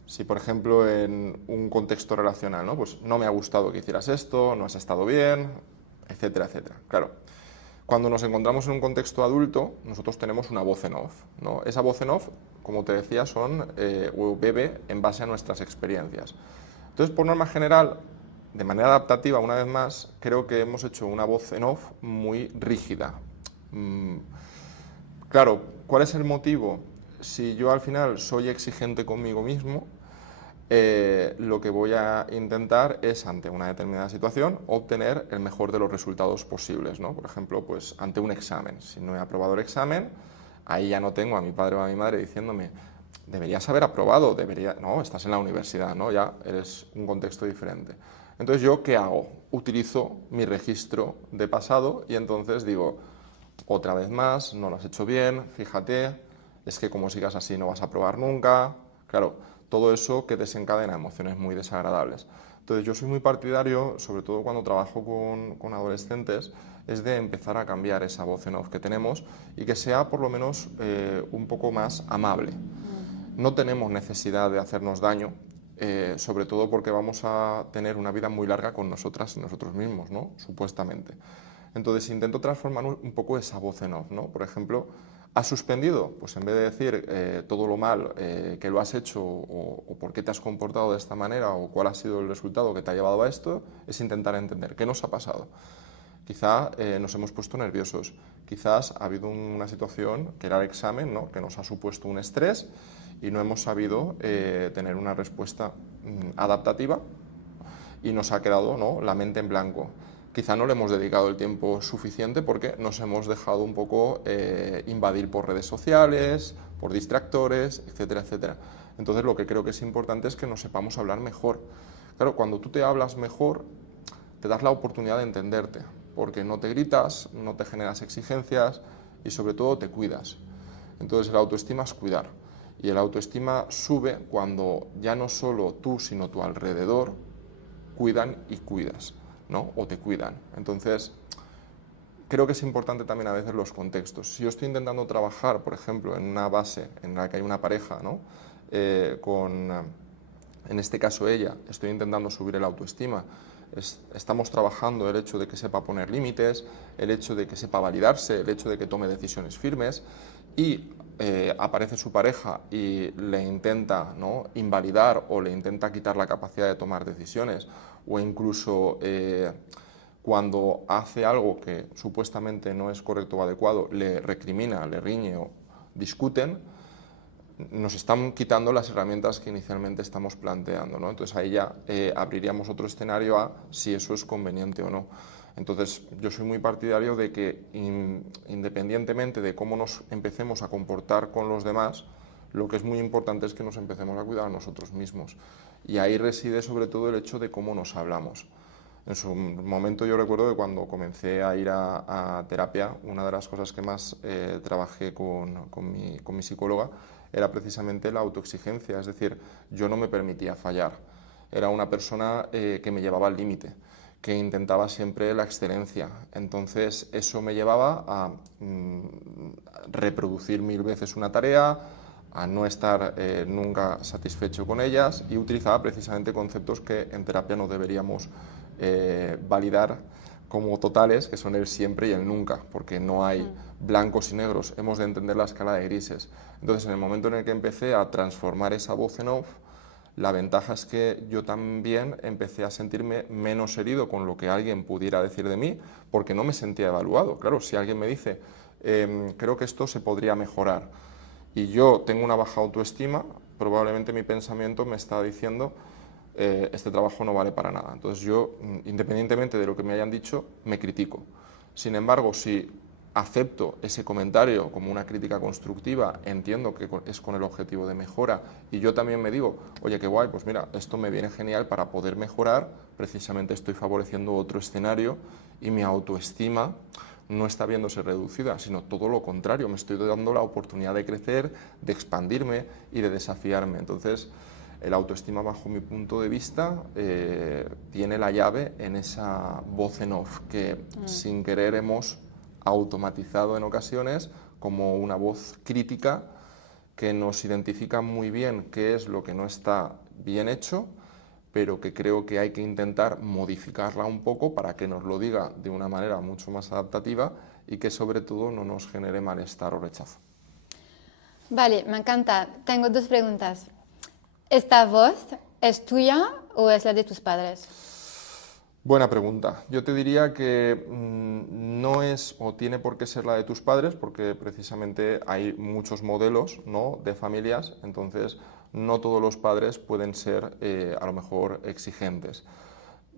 Si, por ejemplo, en un contexto relacional, ¿no? Pues no me ha gustado que hicieras esto, no has estado bien, etcétera, etcétera. Claro, cuando nos encontramos en un contexto adulto, nosotros tenemos una voz en off, ¿no? Esa voz en off, como te decía, o bebe en base a nuestras experiencias. Entonces, por norma general, de manera adaptativa, una vez más, creo que hemos hecho una voz en off muy rígida. Claro, ¿cuál es el motivo? Si yo al final soy exigente conmigo mismo, lo que voy a intentar es, ante una determinada situación, obtener el mejor de los resultados posibles, ¿no? Por ejemplo, pues ante un examen. Si no he aprobado el examen, ahí ya no tengo a mi padre o a mi madre diciéndome, deberías haber aprobado, no, estás en la universidad, ¿no? Ya eres un contexto diferente. Entonces, ¿yo qué hago? Utilizo mi registro de pasado y entonces digo, otra vez más, no lo has hecho bien, fíjate, es que como sigas así no vas a aprobar nunca. Claro, todo eso que desencadena emociones muy desagradables. Entonces yo soy muy partidario, sobre todo cuando trabajo con adolescentes, es de empezar a cambiar esa voz en off que tenemos y que sea por lo menos un poco más amable. No tenemos necesidad de hacernos daño, sobre todo porque vamos a tener una vida muy larga con nosotras y nosotros mismos, ¿no? Supuestamente. Entonces intento transformar un poco esa voz en off, ¿no? Por ejemplo, ¿has suspendido? Pues en vez de decir todo lo mal que lo has hecho o por qué te has comportado de esta manera o cuál ha sido el resultado que te ha llevado a esto, es intentar entender qué nos ha pasado. Quizá nos hemos puesto nerviosos, quizás ha habido una situación que era el examen, ¿no? Que nos ha supuesto un estrés y no hemos sabido tener una respuesta adaptativa y nos ha quedado, ¿no? La mente en blanco. Quizá no le hemos dedicado el tiempo suficiente porque nos hemos dejado un poco invadir por redes sociales, por distractores, etcétera, etcétera. Entonces lo que creo que es importante es que nos sepamos hablar mejor. Claro, cuando tú te hablas mejor, te das la oportunidad de entenderte, porque no te gritas, no te generas exigencias y sobre todo te cuidas. Entonces el autoestima es cuidar. Y el autoestima sube cuando ya no solo tú, sino tu alrededor cuidan y cuidas, ¿no? O te cuidan. Entonces, creo que es importante también a veces los contextos. Si yo estoy intentando trabajar, por ejemplo, en una base en la que hay una pareja, ¿no? En este caso ella, estoy intentando subir el autoestima, estamos trabajando el hecho de que sepa poner límites, el hecho de que sepa validarse, el hecho de que tome decisiones firmes y aparece su pareja y le intenta, ¿no? Invalidar o le intenta quitar la capacidad de tomar decisiones o incluso cuando hace algo que supuestamente no es correcto o adecuado, le recrimina, le riñe o discuten, nos están quitando las herramientas que inicialmente estamos planteando, ¿no? Entonces ahí ya abriríamos otro escenario a si eso es conveniente o no. Entonces yo soy muy partidario de que independientemente de cómo nos empecemos a comportar con los demás, lo que es muy importante es que nos empecemos a cuidar a nosotros mismos. Y ahí reside sobre todo el hecho de cómo nos hablamos. En su momento yo recuerdo que cuando comencé a ir a terapia, una de las cosas que más trabajé con mi psicóloga era precisamente la autoexigencia, es decir, yo no me permitía fallar. Era una persona que me llevaba al límite, que intentaba siempre la excelencia. Entonces eso me llevaba a reproducir 1000 veces una tarea, a no estar nunca satisfecho con ellas y utilizaba precisamente conceptos que en terapia no deberíamos validar como totales, que son el siempre y el nunca, porque no hay blancos y negros, hemos de entender la escala de grises. Entonces, en el momento en el que empecé a transformar esa voz en off, la ventaja es que yo también empecé a sentirme menos herido con lo que alguien pudiera decir de mí, porque no me sentía evaluado. Claro, si alguien me dice, creo que esto se podría mejorar, y yo tengo una baja autoestima, probablemente mi pensamiento me está diciendo este trabajo no vale para nada. Entonces yo, independientemente de lo que me hayan dicho, me critico. Sin embargo, si acepto ese comentario como una crítica constructiva, entiendo que es con el objetivo de mejora y yo también me digo, oye, qué guay, pues mira, esto me viene genial para poder mejorar, precisamente estoy favoreciendo otro escenario y mi autoestima no está viéndose reducida, sino todo lo contrario, me estoy dando la oportunidad de crecer, de expandirme y de desafiarme. Entonces, el autoestima, bajo mi punto de vista, tiene la llave en esa voz en off que sin querer hemos automatizado en ocasiones como una voz crítica que nos identifica muy bien qué es lo que no está bien hecho, pero que creo que hay que intentar modificarla un poco para que nos lo diga de una manera mucho más adaptativa y que sobre todo no nos genere malestar o rechazo. Vale, me encanta. Tengo dos preguntas. ¿Esta voz es tuya o es la de tus padres? Buena pregunta. Yo te diría que no es o tiene por qué ser la de tus padres, porque precisamente hay muchos modelos, ¿no?, de familias, entonces no todos los padres pueden ser a lo mejor exigentes.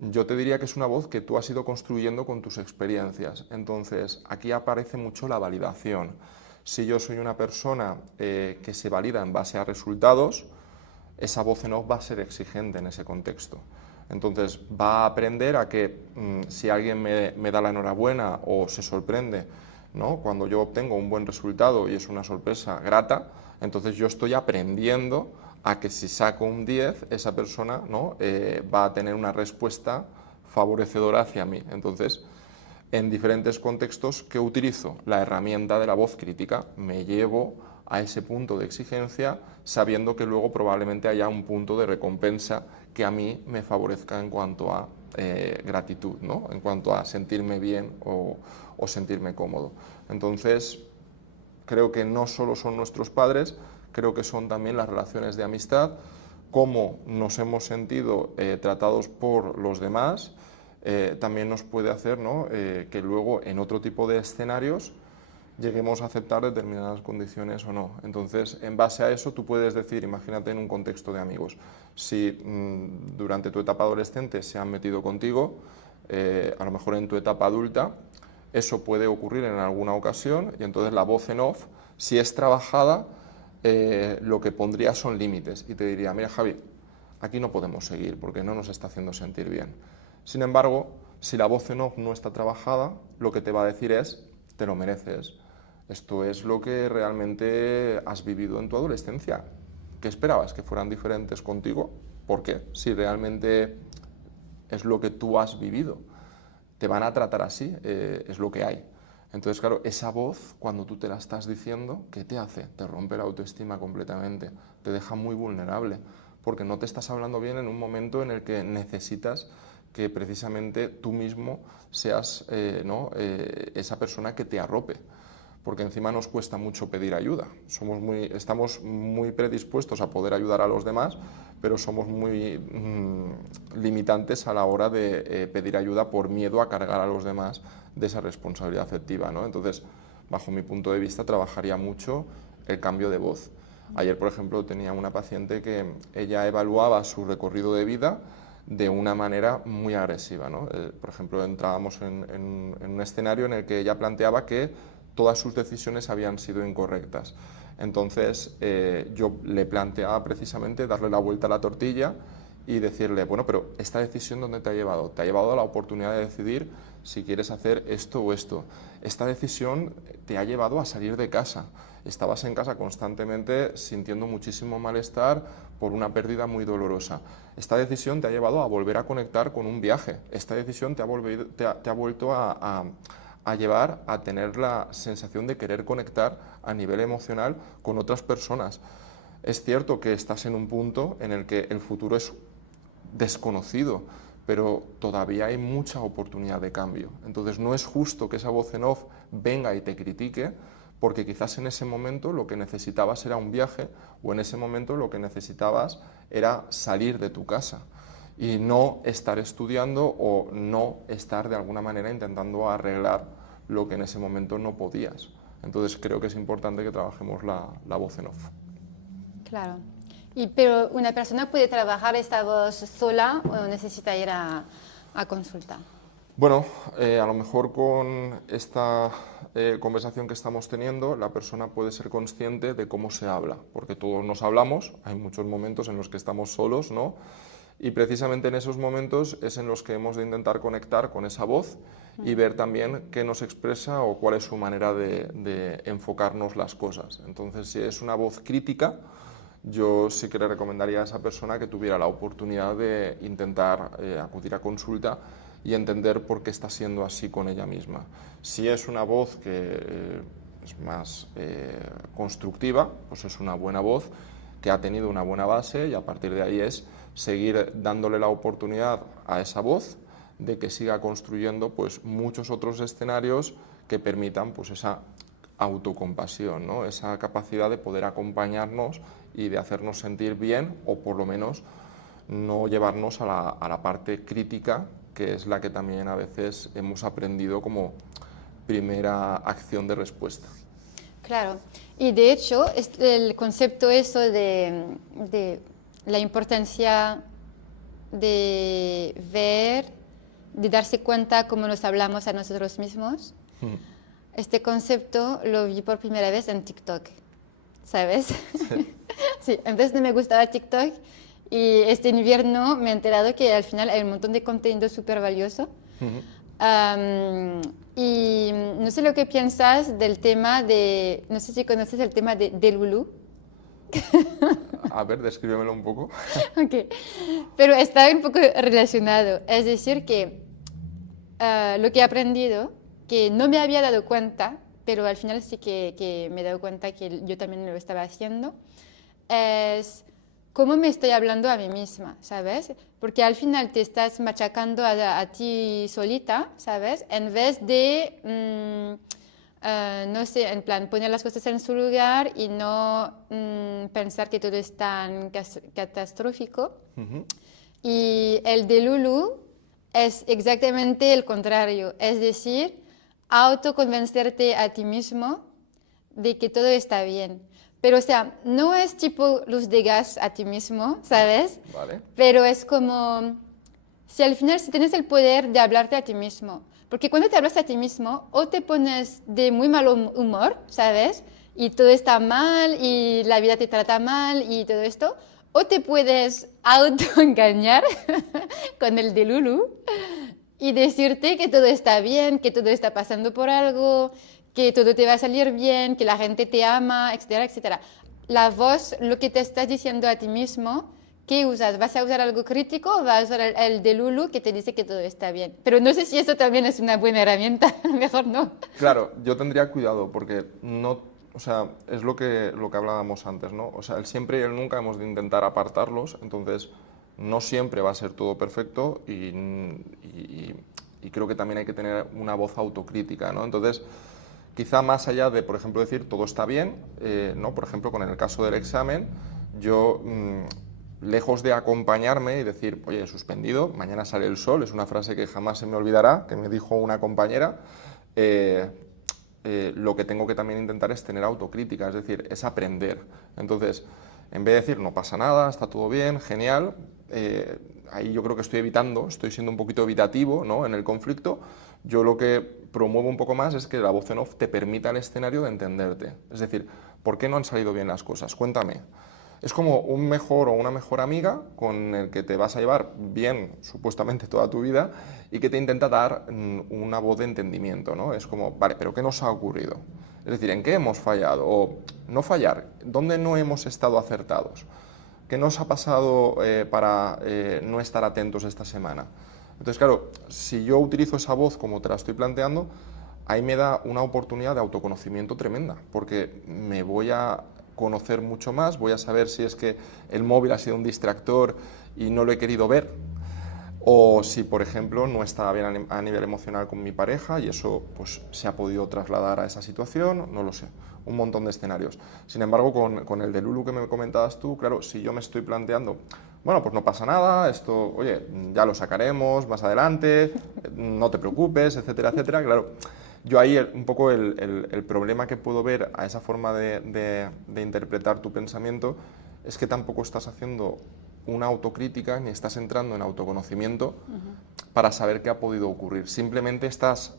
Yo te diría que es una voz que tú has ido construyendo con tus experiencias, entonces aquí aparece mucho la validación. Si yo soy una persona que se valida en base a resultados, esa voz en off va a ser exigente en ese contexto. Entonces va a aprender a que si alguien me da la enhorabuena o se sorprende, ¿no?, cuando yo obtengo un buen resultado y es una sorpresa grata, entonces yo estoy aprendiendo a que si saco un 10, esa persona, ¿no?, va a tener una respuesta favorecedora hacia mí. Entonces, en diferentes contextos, ¿qué utilizo? La herramienta de la voz crítica. Me llevo a ese punto de exigencia sabiendo que luego probablemente haya un punto de recompensa que a mí me favorezca en cuanto a gratitud, ¿no?, en cuanto a sentirme bien o sentirme cómodo. Entonces, creo que no solo son nuestros padres, creo que son también las relaciones de amistad, cómo nos hemos sentido tratados por los demás, también nos puede hacer, ¿no?, que luego en otro tipo de escenarios lleguemos a aceptar determinadas condiciones o no. Entonces, en base a eso, tú puedes decir, imagínate en un contexto de amigos, si durante tu etapa adolescente se han metido contigo, a lo mejor en tu etapa adulta, eso puede ocurrir en alguna ocasión y entonces la voz en off, si es trabajada, lo que pondría son límites y te diría, mira Javi, aquí no podemos seguir porque no nos está haciendo sentir bien. Sin embargo, si la voz en off no está trabajada, lo que te va a decir es, te lo mereces. Esto es lo que realmente has vivido en tu adolescencia. ¿Qué esperabas? ¿Que fueran diferentes contigo? ¿Por qué? Si realmente es lo que tú has vivido, te van a tratar así, es lo que hay. Entonces, claro, esa voz, cuando tú te la estás diciendo, ¿qué te hace? Te rompe la autoestima completamente, te deja muy vulnerable, porque no te estás hablando bien en un momento en el que necesitas que precisamente tú mismo seas esa persona que te arrope, porque encima nos cuesta mucho pedir ayuda. Estamos muy predispuestos a poder ayudar a los demás, pero somos muy limitantes a la hora de pedir ayuda por miedo a cargar a los demás de esa responsabilidad afectiva, ¿no? Entonces, bajo mi punto de vista, trabajaría mucho el cambio de voz. Ayer, por ejemplo, tenía una paciente que ella evaluaba su recorrido de vida de una manera muy agresiva, ¿no? Por ejemplo, entrábamos en un escenario en el que ella planteaba que todas sus decisiones habían sido incorrectas. Entonces yo le planteaba precisamente darle la vuelta a la tortilla y decirle, bueno, pero ¿esta decisión dónde te ha llevado? Te ha llevado a la oportunidad de decidir si quieres hacer esto o esto. Esta decisión te ha llevado a salir de casa. Estabas en casa constantemente sintiendo muchísimo malestar por una pérdida muy dolorosa. Esta decisión te ha llevado a volver a conectar con un viaje. Esta decisión te ha vuelto a llevar a tener la sensación de querer conectar a nivel emocional con otras personas. Es cierto que estás en un punto en el que el futuro es desconocido, pero todavía hay mucha oportunidad de cambio. Entonces no es justo que esa voz en off venga y te critique, porque quizás en ese momento lo que necesitabas era un viaje, o en ese momento lo que necesitabas era salir de tu casa y no estar estudiando o no estar de alguna manera intentando arreglar lo que en ese momento no podías. Entonces creo que es importante que trabajemos la voz en off. Claro. Pero una persona puede trabajar esta voz sola o necesita ir a consulta. Bueno, a lo mejor con esta conversación que estamos teniendo, la persona puede ser consciente de cómo se habla, porque todos nos hablamos, hay muchos momentos en los que estamos solos, ¿no? Y precisamente en esos momentos es en los que hemos de intentar conectar con esa voz y ver también qué nos expresa o cuál es su manera de enfocarnos las cosas. Entonces, si es una voz crítica, yo sí que le recomendaría a esa persona que tuviera la oportunidad de intentar acudir a consulta y entender por qué está siendo así con ella misma. Si es una voz que es más constructiva, pues es una buena voz que ha tenido una buena base y a partir de ahí es seguir dándole la oportunidad a esa voz de que siga construyendo pues muchos otros escenarios que permitan pues esa autocompasión, ¿no? Esa capacidad de poder acompañarnos y de hacernos sentir bien o por lo menos no llevarnos a la parte crítica, que es la que también a veces hemos aprendido como primera acción de respuesta. Claro, y de hecho el concepto eso de la importancia de ver, de darse cuenta cómo nos hablamos a nosotros mismos, este concepto lo vi por primera vez en TikTok, ¿sabes? Sí. Sí, antes no me gustaba TikTok y este invierno me he enterado que al final hay un montón de contenido súper valioso. Y no sé lo que piensas del tema de, no sé si conoces el tema de Lulu. A ver, descríbemelo un poco. Ok, pero está un poco relacionado. Es decir, que lo que he aprendido, que no me había dado cuenta, pero al final sí que me he dado cuenta que yo también lo estaba haciendo, es cómo me estoy hablando a mí misma, ¿sabes? Porque al final te estás machacando a ti solita, ¿sabes? En vez de, no sé, en plan, poner las cosas en su lugar y no pensar que todo es tan catastrófico. Y el de Lulu es exactamente el contrario, es decir, autoconvencerte a ti mismo de que todo está bien. Pero, o sea, no es tipo luz de gas a ti mismo, ¿sabes? Vale. Pero es como, si al final si tienes el poder de hablarte a ti mismo, porque cuando te hablas a ti mismo, o te pones de muy mal humor, ¿sabes? Y todo está mal y la vida te trata mal y todo esto, o te puedes autoengañar con el de Lulu y decirte que todo está bien, que todo está pasando por algo, que todo te va a salir bien, que la gente te ama, etcétera, etcétera. La voz, lo que te estás diciendo a ti mismo, ¿qué usas? ¿Vas a usar algo crítico o vas a usar el de Lulu que te dice que todo está bien? Pero no sé si eso también es una buena herramienta, mejor no. Claro, yo tendría cuidado porque no, o sea, es lo que hablábamos antes, ¿no? O sea, el siempre y el nunca hemos de intentar apartarlos, entonces no siempre va a ser todo perfecto y creo que también hay que tener una voz autocrítica, ¿no? Entonces, quizá más allá de, por ejemplo, decir todo está bien, ¿no? Por ejemplo, con el caso del examen, yo, lejos de acompañarme y decir, oye, he suspendido, mañana sale el sol, es una frase que jamás se me olvidará, que me dijo una compañera, lo que tengo que también intentar es tener autocrítica, es decir, es aprender. Entonces, en vez de decir, no pasa nada, está todo bien, genial, ahí yo creo que estoy siendo un poquito evitativo, ¿no?, en el conflicto. Yo lo que promuevo un poco más es que la voz en off te permita el escenario de entenderte. Es decir, ¿por qué no han salido bien las cosas? Cuéntame. Es como un mejor o una mejor amiga con el que te vas a llevar bien, supuestamente, toda tu vida y que te intenta dar una voz de entendimiento, ¿no? Es como, vale, pero ¿qué nos ha ocurrido? Es decir, ¿en qué hemos fallado? O no fallar, ¿dónde no hemos estado acertados? ¿Qué nos ha pasado para no estar atentos esta semana? Entonces, claro, si yo utilizo esa voz como te la estoy planteando, ahí me da una oportunidad de autoconocimiento tremenda, porque me voy a conocer mucho más, voy a saber si es que el móvil ha sido un distractor y no lo he querido ver, o si, por ejemplo, no estaba bien a nivel emocional con mi pareja y eso pues, se ha podido trasladar a esa situación, no lo sé, un montón de escenarios. Sin embargo, con el de Lulu que me comentabas tú, claro, si yo me estoy planteando, bueno, pues no pasa nada, esto, oye, ya lo sacaremos más adelante, no te preocupes, etcétera, etcétera, claro. Yo ahí un poco el problema que puedo ver a esa forma de interpretar tu pensamiento es que tampoco estás haciendo una autocrítica ni estás entrando en autoconocimiento para saber qué ha podido ocurrir. Simplemente estás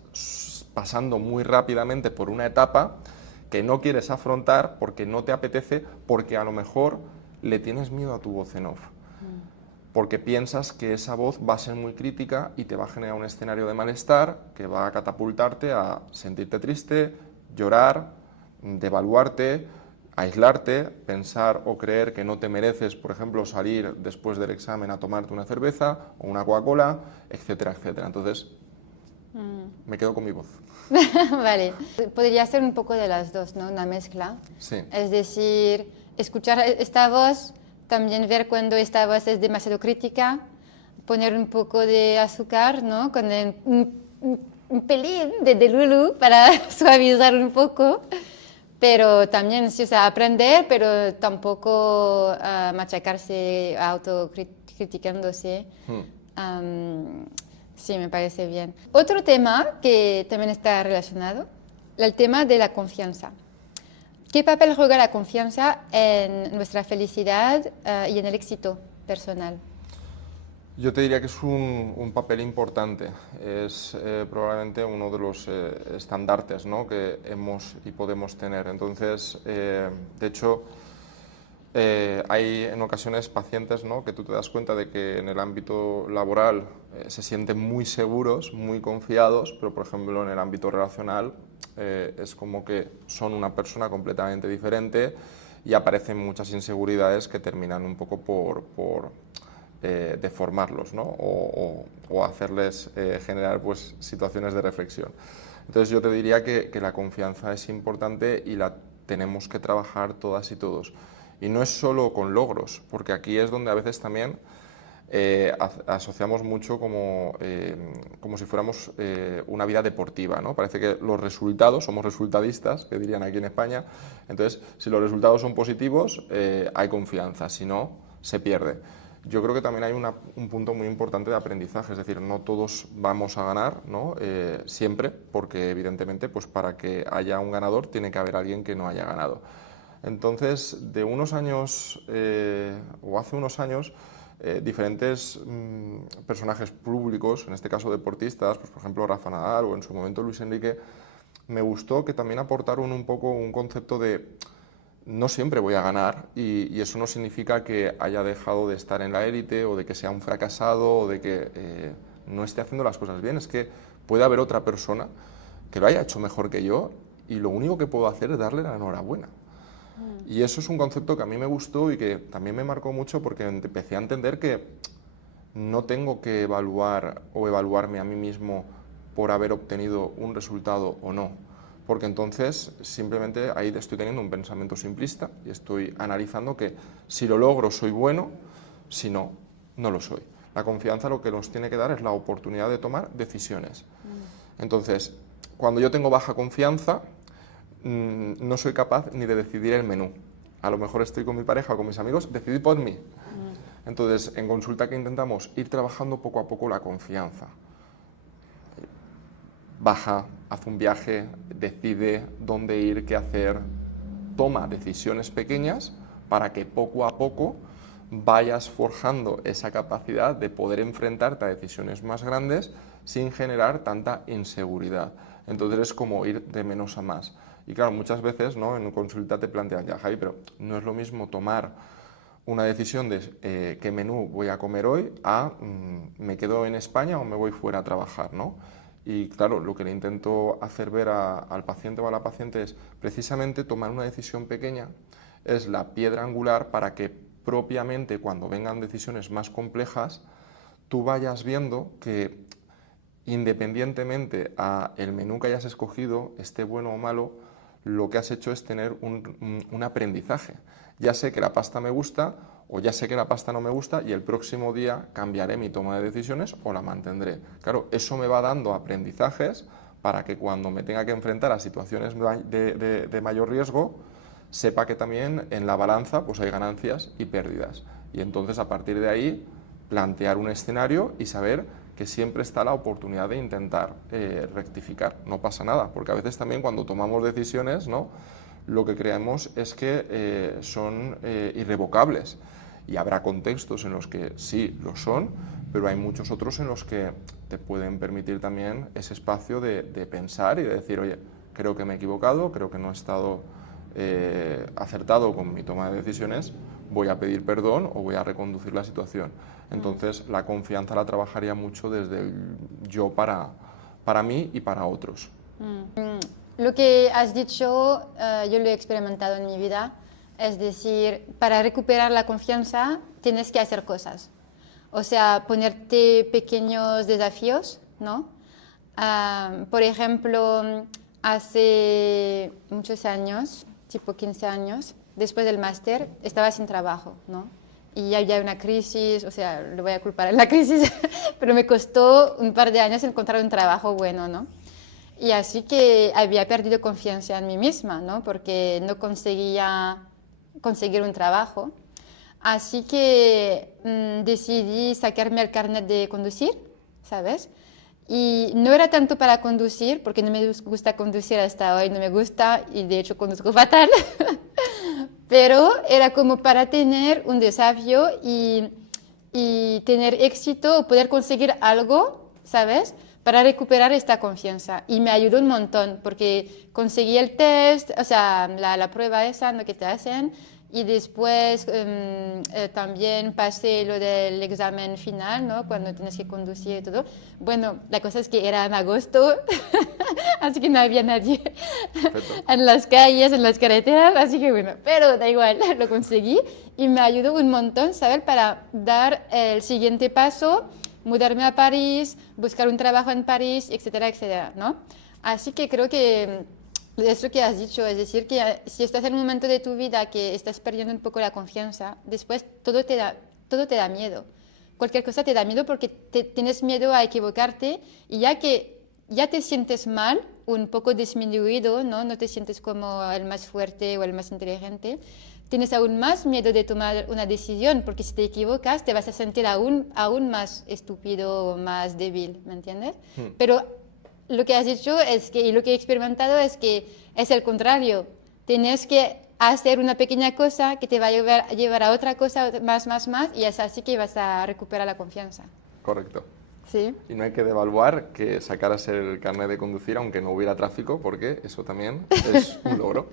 pasando muy rápidamente por una etapa que no quieres afrontar porque no te apetece, porque a lo mejor le tienes miedo a tu voz en off. Porque piensas que esa voz va a ser muy crítica y te va a generar un escenario de malestar que va a catapultarte a sentirte triste, llorar, devaluarte, aislarte, pensar o creer que no te mereces, por ejemplo, salir después del examen a tomarte una cerveza o una Coca-Cola, etcétera, etcétera. Entonces, Me quedo con mi voz. Vale, podría ser un poco de las dos, ¿no? Una mezcla. Sí. Es decir, escuchar esta voz, también ver cuando esta voz es demasiado crítica, poner un poco de azúcar, ¿no? Con un pelín de Delulu para suavizar un poco. Pero también, sí, o sea, aprender, pero tampoco machacarse, autocriticándose. Sí, me parece bien. Otro tema que también está relacionado, el tema de la confianza. ¿Qué papel juega la confianza en nuestra felicidad y en el éxito personal? Yo te diría que es un papel importante, es probablemente uno de los estandartes, ¿no?, que hemos y podemos tener. Entonces, de hecho, hay en ocasiones pacientes, ¿no?, que tú te das cuenta de que en el ámbito laboral se sienten muy seguros, muy confiados, pero por ejemplo en el ámbito relacional es como que son una persona completamente diferente y aparecen muchas inseguridades que terminan un poco por deformarlos, ¿no?, o hacerles generar pues, situaciones de reflexión. Entonces yo te diría que la confianza es importante y la tenemos que trabajar todas y todos. Y no es solo con logros, porque aquí es donde a veces también asociamos mucho como si fuéramos una vida deportiva, ¿no? Parece que los resultados, somos resultadistas, que dirían aquí en España, entonces si los resultados son positivos hay confianza, si no, se pierde. Yo creo que también hay un punto muy importante de aprendizaje, es decir, no todos vamos a ganar, ¿no? Siempre, porque evidentemente pues para que haya un ganador tiene que haber alguien que no haya ganado. Entonces, de unos años, o hace unos años, diferentes personajes públicos, en este caso deportistas, pues por ejemplo Rafa Nadal o en su momento Luis Enrique, me gustó que también aportaron un poco un concepto de no siempre voy a ganar y eso no significa que haya dejado de estar en la élite o de que sea un fracasado o de que no esté haciendo las cosas bien. Es que puede haber otra persona que lo haya hecho mejor que yo y lo único que puedo hacer es darle la enhorabuena. Y eso es un concepto que a mí me gustó y que también me marcó mucho porque empecé a entender que no tengo que evaluar o evaluarme a mí mismo por haber obtenido un resultado o no, porque entonces simplemente ahí estoy teniendo un pensamiento simplista y estoy analizando que si lo logro soy bueno, si no, no lo soy. La confianza lo que nos tiene que dar es la oportunidad de tomar decisiones. Entonces, cuando yo tengo baja confianza, no soy capaz ni de decidir el menú. A lo mejor estoy con mi pareja o con mis amigos, decidid por mí. Entonces, en consulta que intentamos ir trabajando poco a poco la confianza. Baja, haz un viaje, decide dónde ir, qué hacer, toma decisiones pequeñas para que poco a poco vayas forjando esa capacidad de poder enfrentarte a decisiones más grandes sin generar tanta inseguridad. Entonces es como ir de menos a más. Y claro, muchas veces, ¿no?, en consulta te plantean, ya Javi, pero no es lo mismo tomar una decisión de qué menú voy a comer hoy a me quedo en España o me voy fuera a trabajar, ¿no? Y claro, lo que le intento hacer ver al paciente o a la paciente es precisamente tomar una decisión pequeña, es la piedra angular para que propiamente cuando vengan decisiones más complejas, tú vayas viendo que independientemente a el menú que hayas escogido, esté bueno o malo, lo que has hecho es tener un aprendizaje. Ya sé que la pasta me gusta o ya sé que la pasta no me gusta y el próximo día cambiaré mi toma de decisiones o la mantendré. Claro, eso me va dando aprendizajes para que cuando me tenga que enfrentar a situaciones de mayor riesgo, sepa que también en la balanza pues hay ganancias y pérdidas. Y entonces a partir de ahí plantear un escenario y saber que siempre está la oportunidad de intentar rectificar. No pasa nada, porque a veces también cuando tomamos decisiones, ¿no?, lo que creemos es que son irrevocables. Y habrá contextos en los que sí lo son, pero hay muchos otros en los que te pueden permitir también ese espacio de pensar y de decir, oye, creo que me he equivocado, creo que no he estado acertado con mi toma de decisiones, voy a pedir perdón o voy a reconducir la situación. Entonces, la confianza la trabajaría mucho desde el yo para mí y para otros. Lo que has dicho, yo lo he experimentado en mi vida, es decir, para recuperar la confianza tienes que hacer cosas. O sea, ponerte pequeños desafíos, ¿no? Por ejemplo, hace muchos años, tipo 15 años, después del máster, estaba sin trabajo, ¿no? Y había una crisis, o sea, le voy a culpar en la crisis, pero me costó un par de años encontrar un trabajo bueno, ¿no? Y así que había perdido confianza en mí misma, ¿no? Porque no conseguía conseguir un trabajo. Así que decidí sacarme el carnet de conducir, ¿sabes? Y no era tanto para conducir, porque no me gusta conducir hasta hoy, no me gusta y de hecho conduzco fatal, pero era como para tener un desafío y tener éxito o poder conseguir algo, ¿sabes? Para recuperar esta confianza. Y me ayudó un montón porque conseguí el test, o sea, la prueba esa, ¿no?, que te hacen. Y después también pasé lo del examen final, ¿no?, cuando tienes que conducir y todo. Bueno, la cosa es que era en agosto, así que no había nadie en las calles, en las carreteras, así que bueno, pero da igual, lo conseguí y me ayudó un montón, ¿sabes?, para dar el siguiente paso, mudarme a París, buscar un trabajo en París, etcétera, etcétera, ¿no? Así que creo que es lo que has dicho, es decir, que si estás en un momento de tu vida que estás perdiendo un poco la confianza, después todo te da miedo. Cualquier cosa te da miedo porque tienes miedo a equivocarte y ya que ya te sientes mal, un poco disminuido, ¿no? No te sientes como el más fuerte o el más inteligente, tienes aún más miedo de tomar una decisión porque si te equivocas te vas a sentir aún más estúpido o más débil, ¿me entiendes? Pero lo que has dicho es que, y lo que he experimentado es que es el contrario. Tienes que hacer una pequeña cosa que te va a llevar a otra cosa, más, y es así que vas a recuperar la confianza. Correcto. Sí. Y no hay que devaluar que sacaras el carnet de conducir aunque no hubiera tráfico, porque eso también es un logro.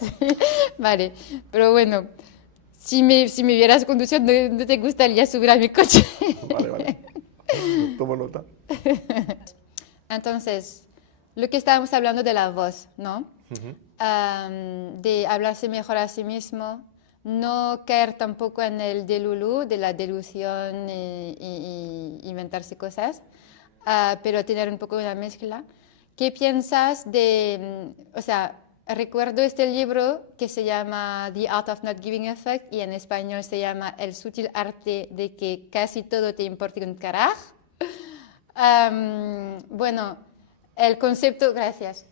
Sí, vale, pero bueno, si me vieras conduciendo, no te gustaría subir a mi coche. Vale, vale. Tomo nota. Entonces, lo que estábamos hablando de la voz, ¿no? De hablarse mejor a sí mismo, no caer tampoco en el delulu, de la delusión y inventarse cosas, pero tener un poco una mezcla. ¿Qué piensas de, o sea, recuerdo este libro que se llama The Art of Not Giving a Fuck y en español se llama El sutil arte de que casi todo te importa un carajo? Bueno, el concepto, gracias.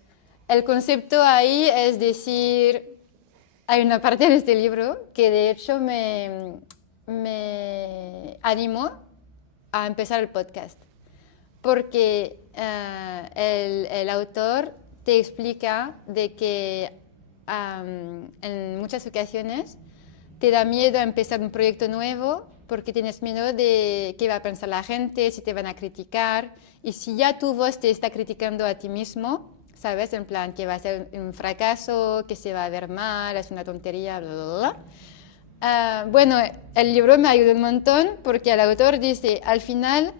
El concepto ahí es decir, hay una parte en este libro que de hecho me animó a empezar el podcast, porque el autor te explica de que en muchas ocasiones te da miedo a empezar un proyecto nuevo porque tienes miedo de qué va a pensar la gente, si te van a criticar. Y si ya tu voz te está criticando a ti mismo, ¿sabes? En plan, que va a ser un fracaso, que se va a ver mal, es una tontería, bla, bla, bla. Bueno, el libro me ayudó un montón porque el autor dice, al final,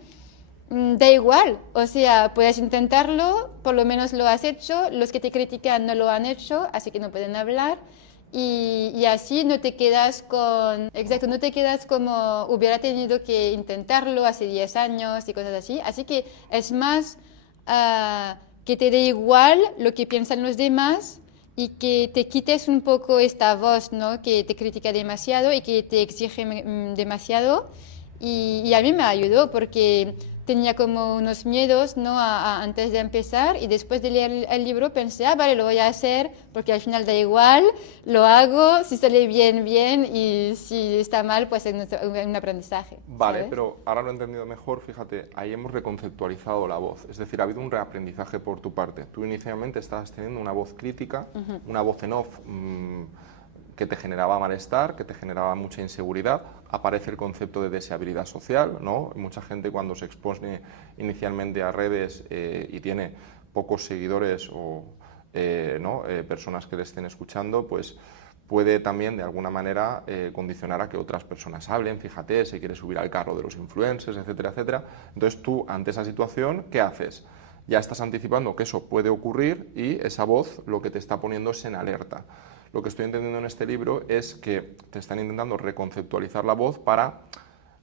da igual, o sea, puedes intentarlo, por lo menos lo has hecho, los que te critican no lo han hecho, así que no pueden hablar. Y así no te quedas exacto, no te quedas como hubiera tenido que intentarlo hace 10 años y cosas así. Así que es más que te dé igual lo que piensan los demás y que te quites un poco esta voz, ¿no?, que te critica demasiado y que te exige demasiado. Y a mí me ayudó porque tenía como unos miedos, ¿no?, antes de empezar y después de leer el libro pensé, vale, lo voy a hacer porque al final da igual, lo hago, si sale bien, bien y si está mal, pues es un aprendizaje. Vale, ¿sabes? pero ahora lo he entendido mejor, fíjate, ahí hemos reconceptualizado la voz, es decir, ha habido un reaprendizaje por tu parte. Tú inicialmente estabas teniendo una voz crítica, una voz en off, que te generaba malestar, que te generaba mucha inseguridad. Aparece el concepto de deseabilidad social, ¿no? Mucha gente cuando se expone inicialmente a redes y tiene pocos seguidores o personas que le estén escuchando, pues puede también de alguna manera condicionar a que otras personas hablen. Fíjate, se quiere subir al carro de los influencers, etcétera, etcétera. Entonces tú, ante esa situación, ¿qué haces? Ya estás anticipando que eso puede ocurrir y esa voz lo que te está poniendo es en alerta. Lo que estoy entendiendo en este libro es que te están intentando reconceptualizar la voz para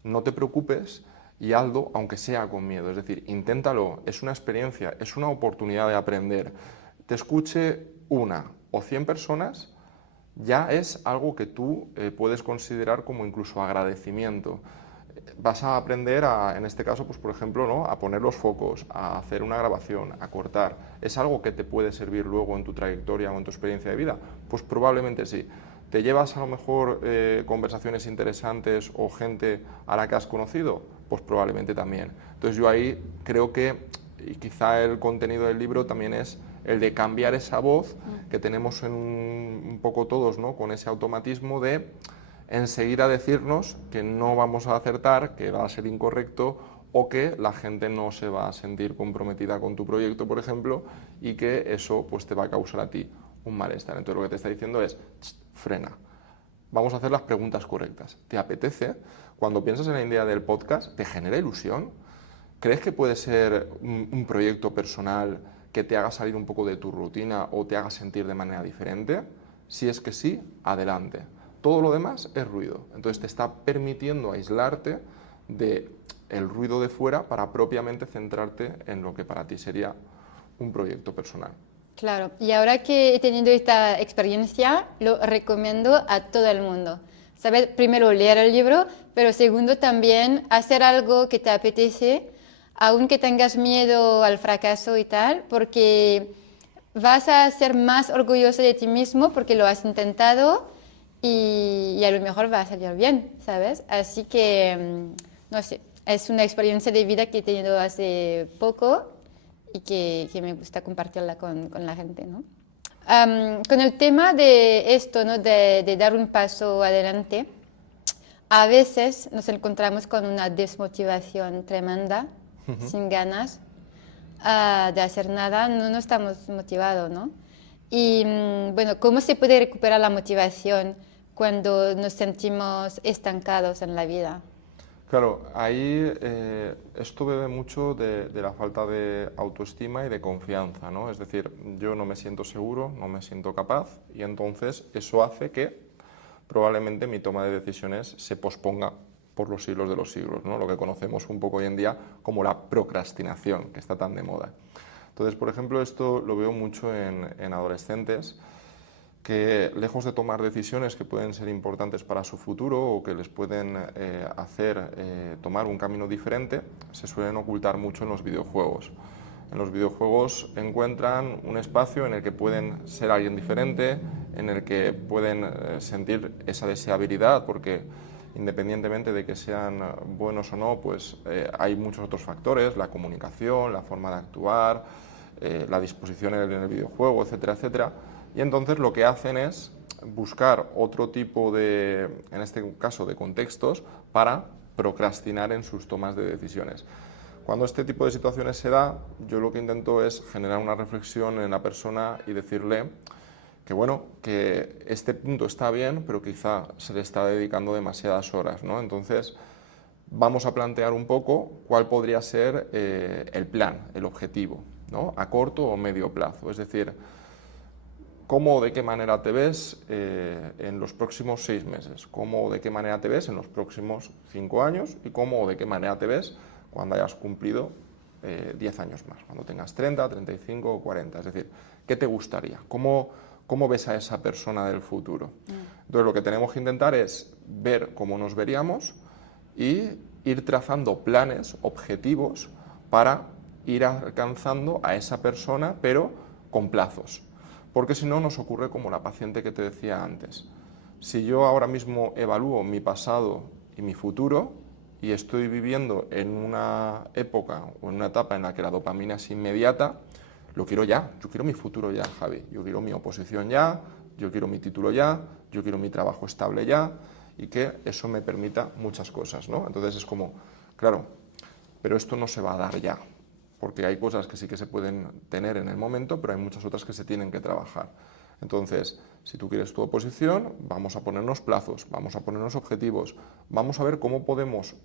no te preocupes, y hazlo aunque sea con miedo. Es decir, inténtalo, es una experiencia, es una oportunidad de aprender. Te escuche 1 o 100 personas, ya es algo que tú puedes considerar como incluso agradecimiento. Vas a aprender en este caso, pues por ejemplo, ¿no?, a poner los focos, a hacer una grabación, a cortar. ¿Es algo que te puede servir luego en tu trayectoria o en tu experiencia de vida? Pues probablemente sí. ¿Te llevas a lo mejor conversaciones interesantes o gente a la que has conocido? Pues probablemente también. Entonces yo ahí creo que, y quizá el contenido del libro también es el de cambiar esa voz que tenemos un poco todos, ¿no?, con ese automatismo de enseguida decirnos que no vamos a acertar, que va a ser incorrecto o que la gente no se va a sentir comprometida con tu proyecto, por ejemplo, y que eso pues te va a causar a ti un malestar. Entonces lo que te está diciendo es, frena, vamos a hacer las preguntas correctas. ¿Te apetece? Cuando piensas en la idea del podcast, ¿te genera ilusión? ¿Crees que puede ser un proyecto personal que te haga salir un poco de tu rutina o te haga sentir de manera diferente? Si es que sí, adelante. Todo lo demás es ruido. Entonces te está permitiendo aislarte del ruido de fuera para propiamente centrarte en lo que para ti sería un proyecto personal. Claro, y ahora que he tenido esta experiencia, lo recomiendo a todo el mundo. ¿Sabes? Primero, leer el libro, pero segundo, también hacer algo que te apetece, aunque tengas miedo al fracaso y tal, porque vas a ser más orgulloso de ti mismo porque lo has intentado y a lo mejor va a salir bien, ¿sabes? Así que, no sé, es una experiencia de vida que he tenido hace poco y que me gusta compartirla con la gente, ¿no? Con el tema de esto, ¿no?, de dar un paso adelante, a veces nos encontramos con una desmotivación tremenda, sin ganas de hacer nada, no estamos motivados, ¿no? Y bueno, ¿cómo se puede recuperar la motivación cuando nos sentimos estancados en la vida? Claro, ahí esto bebe mucho de la falta de autoestima y de confianza, ¿no? Es decir, yo no me siento seguro, no me siento capaz y entonces eso hace que probablemente mi toma de decisiones se posponga por los siglos de los siglos, ¿no? Lo que conocemos un poco hoy en día como la procrastinación, que está tan de moda. Entonces, por ejemplo, esto lo veo mucho en adolescentes que, lejos de tomar decisiones que pueden ser importantes para su futuro o que les pueden hacer tomar un camino diferente, se suelen ocultar mucho en los videojuegos. En los videojuegos encuentran un espacio en el que pueden ser alguien diferente, en el que pueden sentir esa deseabilidad, porque independientemente de que sean buenos o no, pues hay muchos otros factores, la comunicación, la forma de actuar, la disposición en el videojuego, etcétera, etcétera. Y entonces lo que hacen es buscar otro tipo de, en este caso, de contextos para procrastinar en sus tomas de decisiones. Cuando este tipo de situaciones se da, yo lo que intento es generar una reflexión en la persona y decirle que, bueno, que este punto está bien, pero quizá se le está dedicando demasiadas horas, ¿no? Entonces, vamos a plantear un poco cuál podría ser el plan, el objetivo, ¿no?, a corto o medio plazo. Es decir, ¿cómo o de qué manera te ves en los próximos 6 meses? ¿Cómo o de qué manera te ves en los próximos 5 años? ¿Y cómo o de qué manera te ves cuando hayas cumplido 10 años más? Cuando tengas 30, 35 o 40. Es decir, ¿qué te gustaría? ¿Cómo ves a esa persona del futuro? Entonces, lo que tenemos que intentar es ver cómo nos veríamos y ir trazando planes, objetivos, para ir alcanzando a esa persona, pero con plazos. Porque si no, nos ocurre como la paciente que te decía antes. Si yo ahora mismo evalúo mi pasado y mi futuro y estoy viviendo en una época o en una etapa en la que la dopamina es inmediata, lo quiero ya, yo quiero mi futuro ya, Javi. Yo quiero mi oposición ya, yo quiero mi título ya, yo quiero mi trabajo estable ya y que eso me permita muchas cosas, ¿no? Entonces es como, claro, pero esto no se va a dar ya, porque hay cosas que sí que se pueden tener en el momento, pero hay muchas otras que se tienen que trabajar. Entonces, si tú quieres tu oposición, vamos a ponernos plazos, vamos a ponernos objetivos, vamos a ver cómo podemos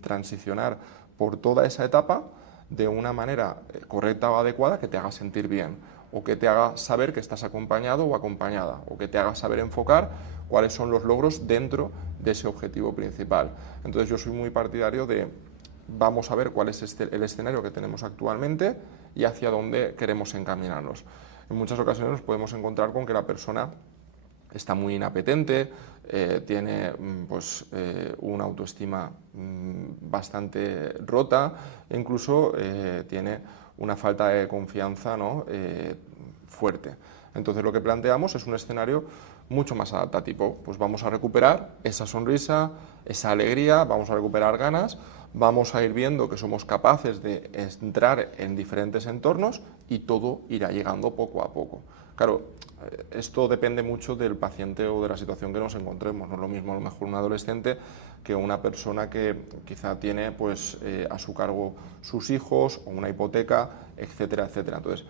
transicionar por toda esa etapa de una manera correcta o adecuada que te haga sentir bien, o que te haga saber que estás acompañado o acompañada, o que te haga saber enfocar cuáles son los logros dentro de ese objetivo principal. Entonces yo soy muy partidario de vamos a ver cuál es el escenario que tenemos actualmente y hacia dónde queremos encaminarnos. En muchas ocasiones nos podemos encontrar con que la persona está muy inapetente, tiene una autoestima bastante rota e incluso tiene una falta de confianza, ¿no?, fuerte. Entonces lo que planteamos es un escenario mucho más adaptativo. Pues vamos a recuperar esa sonrisa, esa alegría, vamos a recuperar ganas, vamos a ir viendo que somos capaces de entrar en diferentes entornos y todo irá llegando poco a poco. Claro, esto depende mucho del paciente o de la situación que nos encontremos. No es lo mismo a lo mejor un adolescente que una persona que quizá tiene pues, a su cargo sus hijos o una hipoteca, etcétera, etcétera. Entonces,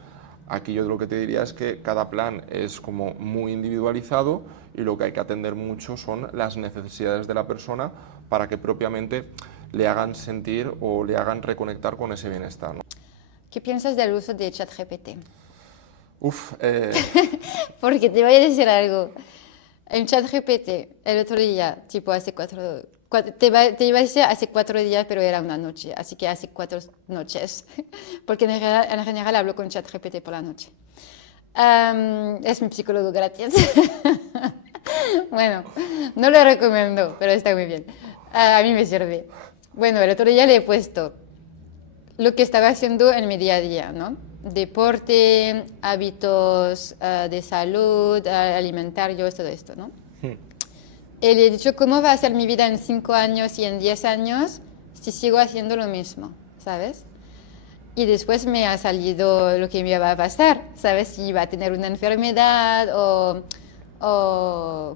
aquí yo lo que te diría es que cada plan es como muy individualizado y lo que hay que atender mucho son las necesidades de la persona para que propiamente le hagan sentir o le hagan reconectar con ese bienestar, ¿no? ¿Qué piensas del uso de ChatGPT? Porque te voy a decir algo. En ChatGPT, el otro día, tipo te iba a decir hace 4 días, pero era una noche, así que hace 4 noches, porque en general hablo con ChatGPT por la noche. Es mi psicólogo gratis. Bueno, no lo recomiendo, pero está muy bien. A mí me sirve. Bueno, el otro día le he puesto lo que estaba haciendo en mi día a día, ¿no? Deporte, hábitos de salud, alimentarios, todo esto, ¿no? Y le he dicho cómo va a ser mi vida en 5 años y en 10 años si sigo haciendo lo mismo, ¿sabes? Y después me ha salido lo que me va a pasar, ¿sabes? Si iba a tener una enfermedad o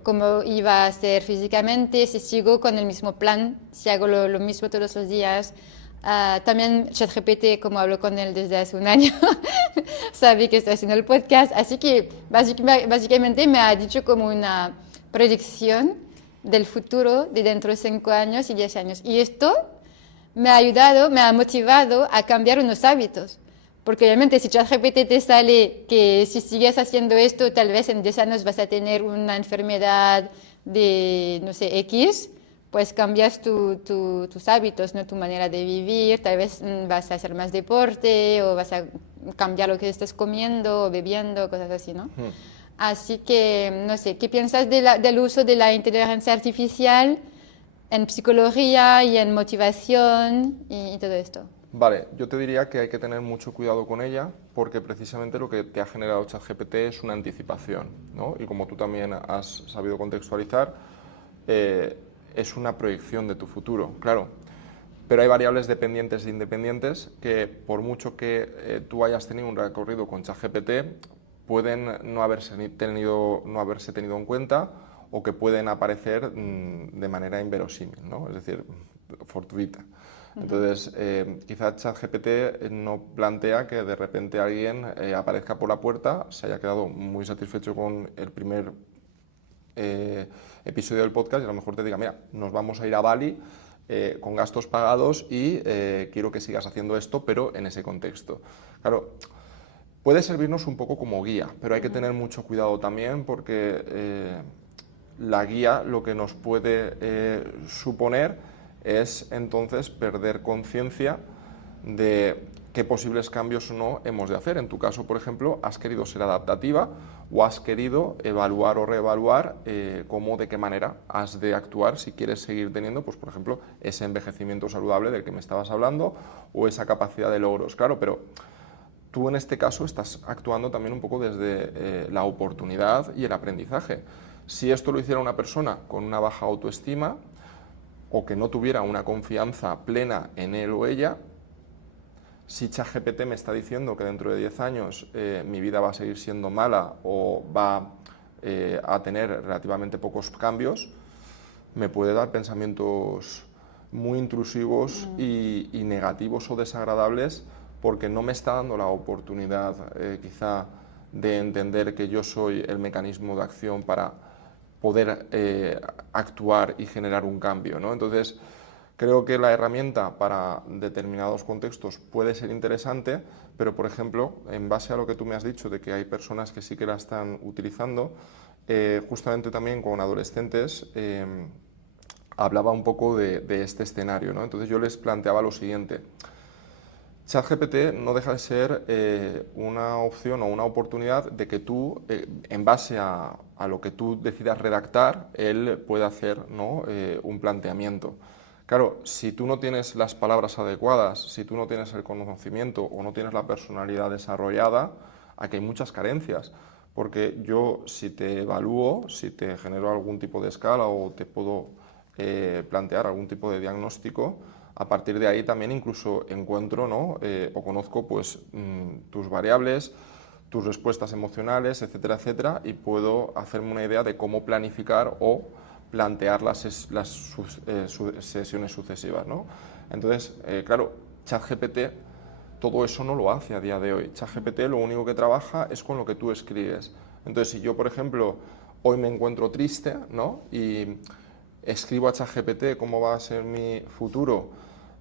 cómo iba a ser físicamente, si sigo con el mismo plan, si hago lo mismo todos los días. También ChatGPT, como hablo con él desde hace un año, sabe que estoy haciendo el podcast, así que básicamente me ha dicho como una predicción del futuro de dentro de 5 años y 10 años. Y esto me ha ayudado, me ha motivado a cambiar unos hábitos. Porque obviamente si ChatGPT te sale que si sigues haciendo esto, tal vez en 10 años vas a tener una enfermedad de, no sé, X, pues cambias tus hábitos, ¿no? Tu manera de vivir, tal vez vas a hacer más deporte o vas a cambiar lo que estés comiendo o bebiendo, cosas así, ¿no? Así que, no sé, ¿qué piensas del uso de la inteligencia artificial en psicología y en motivación y todo esto? Vale, yo te diría que hay que tener mucho cuidado con ella porque precisamente lo que te ha generado ChatGPT es una anticipación, ¿no? Y como tú también has sabido contextualizar, es una proyección de tu futuro, claro. Pero hay variables dependientes e independientes que por mucho que tú hayas tenido un recorrido con ChatGPT, pueden no haberse tenido en cuenta o que pueden aparecer de manera inverosímil, ¿no? Es decir, fortuita. Entonces, quizás ChatGPT no plantea que de repente alguien aparezca por la puerta, se haya quedado muy satisfecho con el primer episodio del podcast y a lo mejor te diga, mira, nos vamos a ir a Bali con gastos pagados y quiero que sigas haciendo esto, pero en ese contexto. Claro, puede servirnos un poco como guía, pero hay que tener mucho cuidado también porque la guía lo que nos puede suponer es entonces perder conciencia de qué posibles cambios o no hemos de hacer. En tu caso, por ejemplo, has querido ser adaptativa o has querido evaluar o reevaluar cómo, de qué manera has de actuar si quieres seguir teniendo, pues, por ejemplo, ese envejecimiento saludable del que me estabas hablando o esa capacidad de logros. Claro, pero tú en este caso estás actuando también un poco desde la oportunidad y el aprendizaje. Si esto lo hiciera una persona con una baja autoestima o que no tuviera una confianza plena en él o ella, si ChatGPT me está diciendo que dentro de 10 años mi vida va a seguir siendo mala o va a tener relativamente pocos cambios, me puede dar pensamientos muy intrusivos y negativos o desagradables porque no me está dando la oportunidad quizá de entender que yo soy el mecanismo de acción para poder actuar y generar un cambio, ¿no? Entonces, creo que la herramienta para determinados contextos puede ser interesante, pero, por ejemplo, en base a lo que tú me has dicho de que hay personas que sí que la están utilizando, justamente también con adolescentes, hablaba un poco de este escenario, ¿no? Entonces yo les planteaba lo siguiente. ChatGPT no deja de ser una opción o una oportunidad de que tú, en base a lo que tú decidas redactar, él pueda hacer, ¿no? Un planteamiento. Claro, si tú no tienes las palabras adecuadas, si tú no tienes el conocimiento o no tienes la personalidad desarrollada, aquí hay muchas carencias. Porque yo, si te evalúo, si te genero algún tipo de escala o te puedo plantear algún tipo de diagnóstico, a partir de ahí también incluso encuentro, ¿no? O conozco pues, tus variables, tus respuestas emocionales, etcétera, etcétera, y puedo hacerme una idea de cómo planificar o plantear las sesiones sucesivas, ¿no? Entonces, claro, ChatGPT todo eso no lo hace a día de hoy. ChatGPT lo único que trabaja es con lo que tú escribes. Entonces, si yo, por ejemplo, hoy me encuentro triste, ¿no? Y escribo a ChatGPT cómo va a ser mi futuro,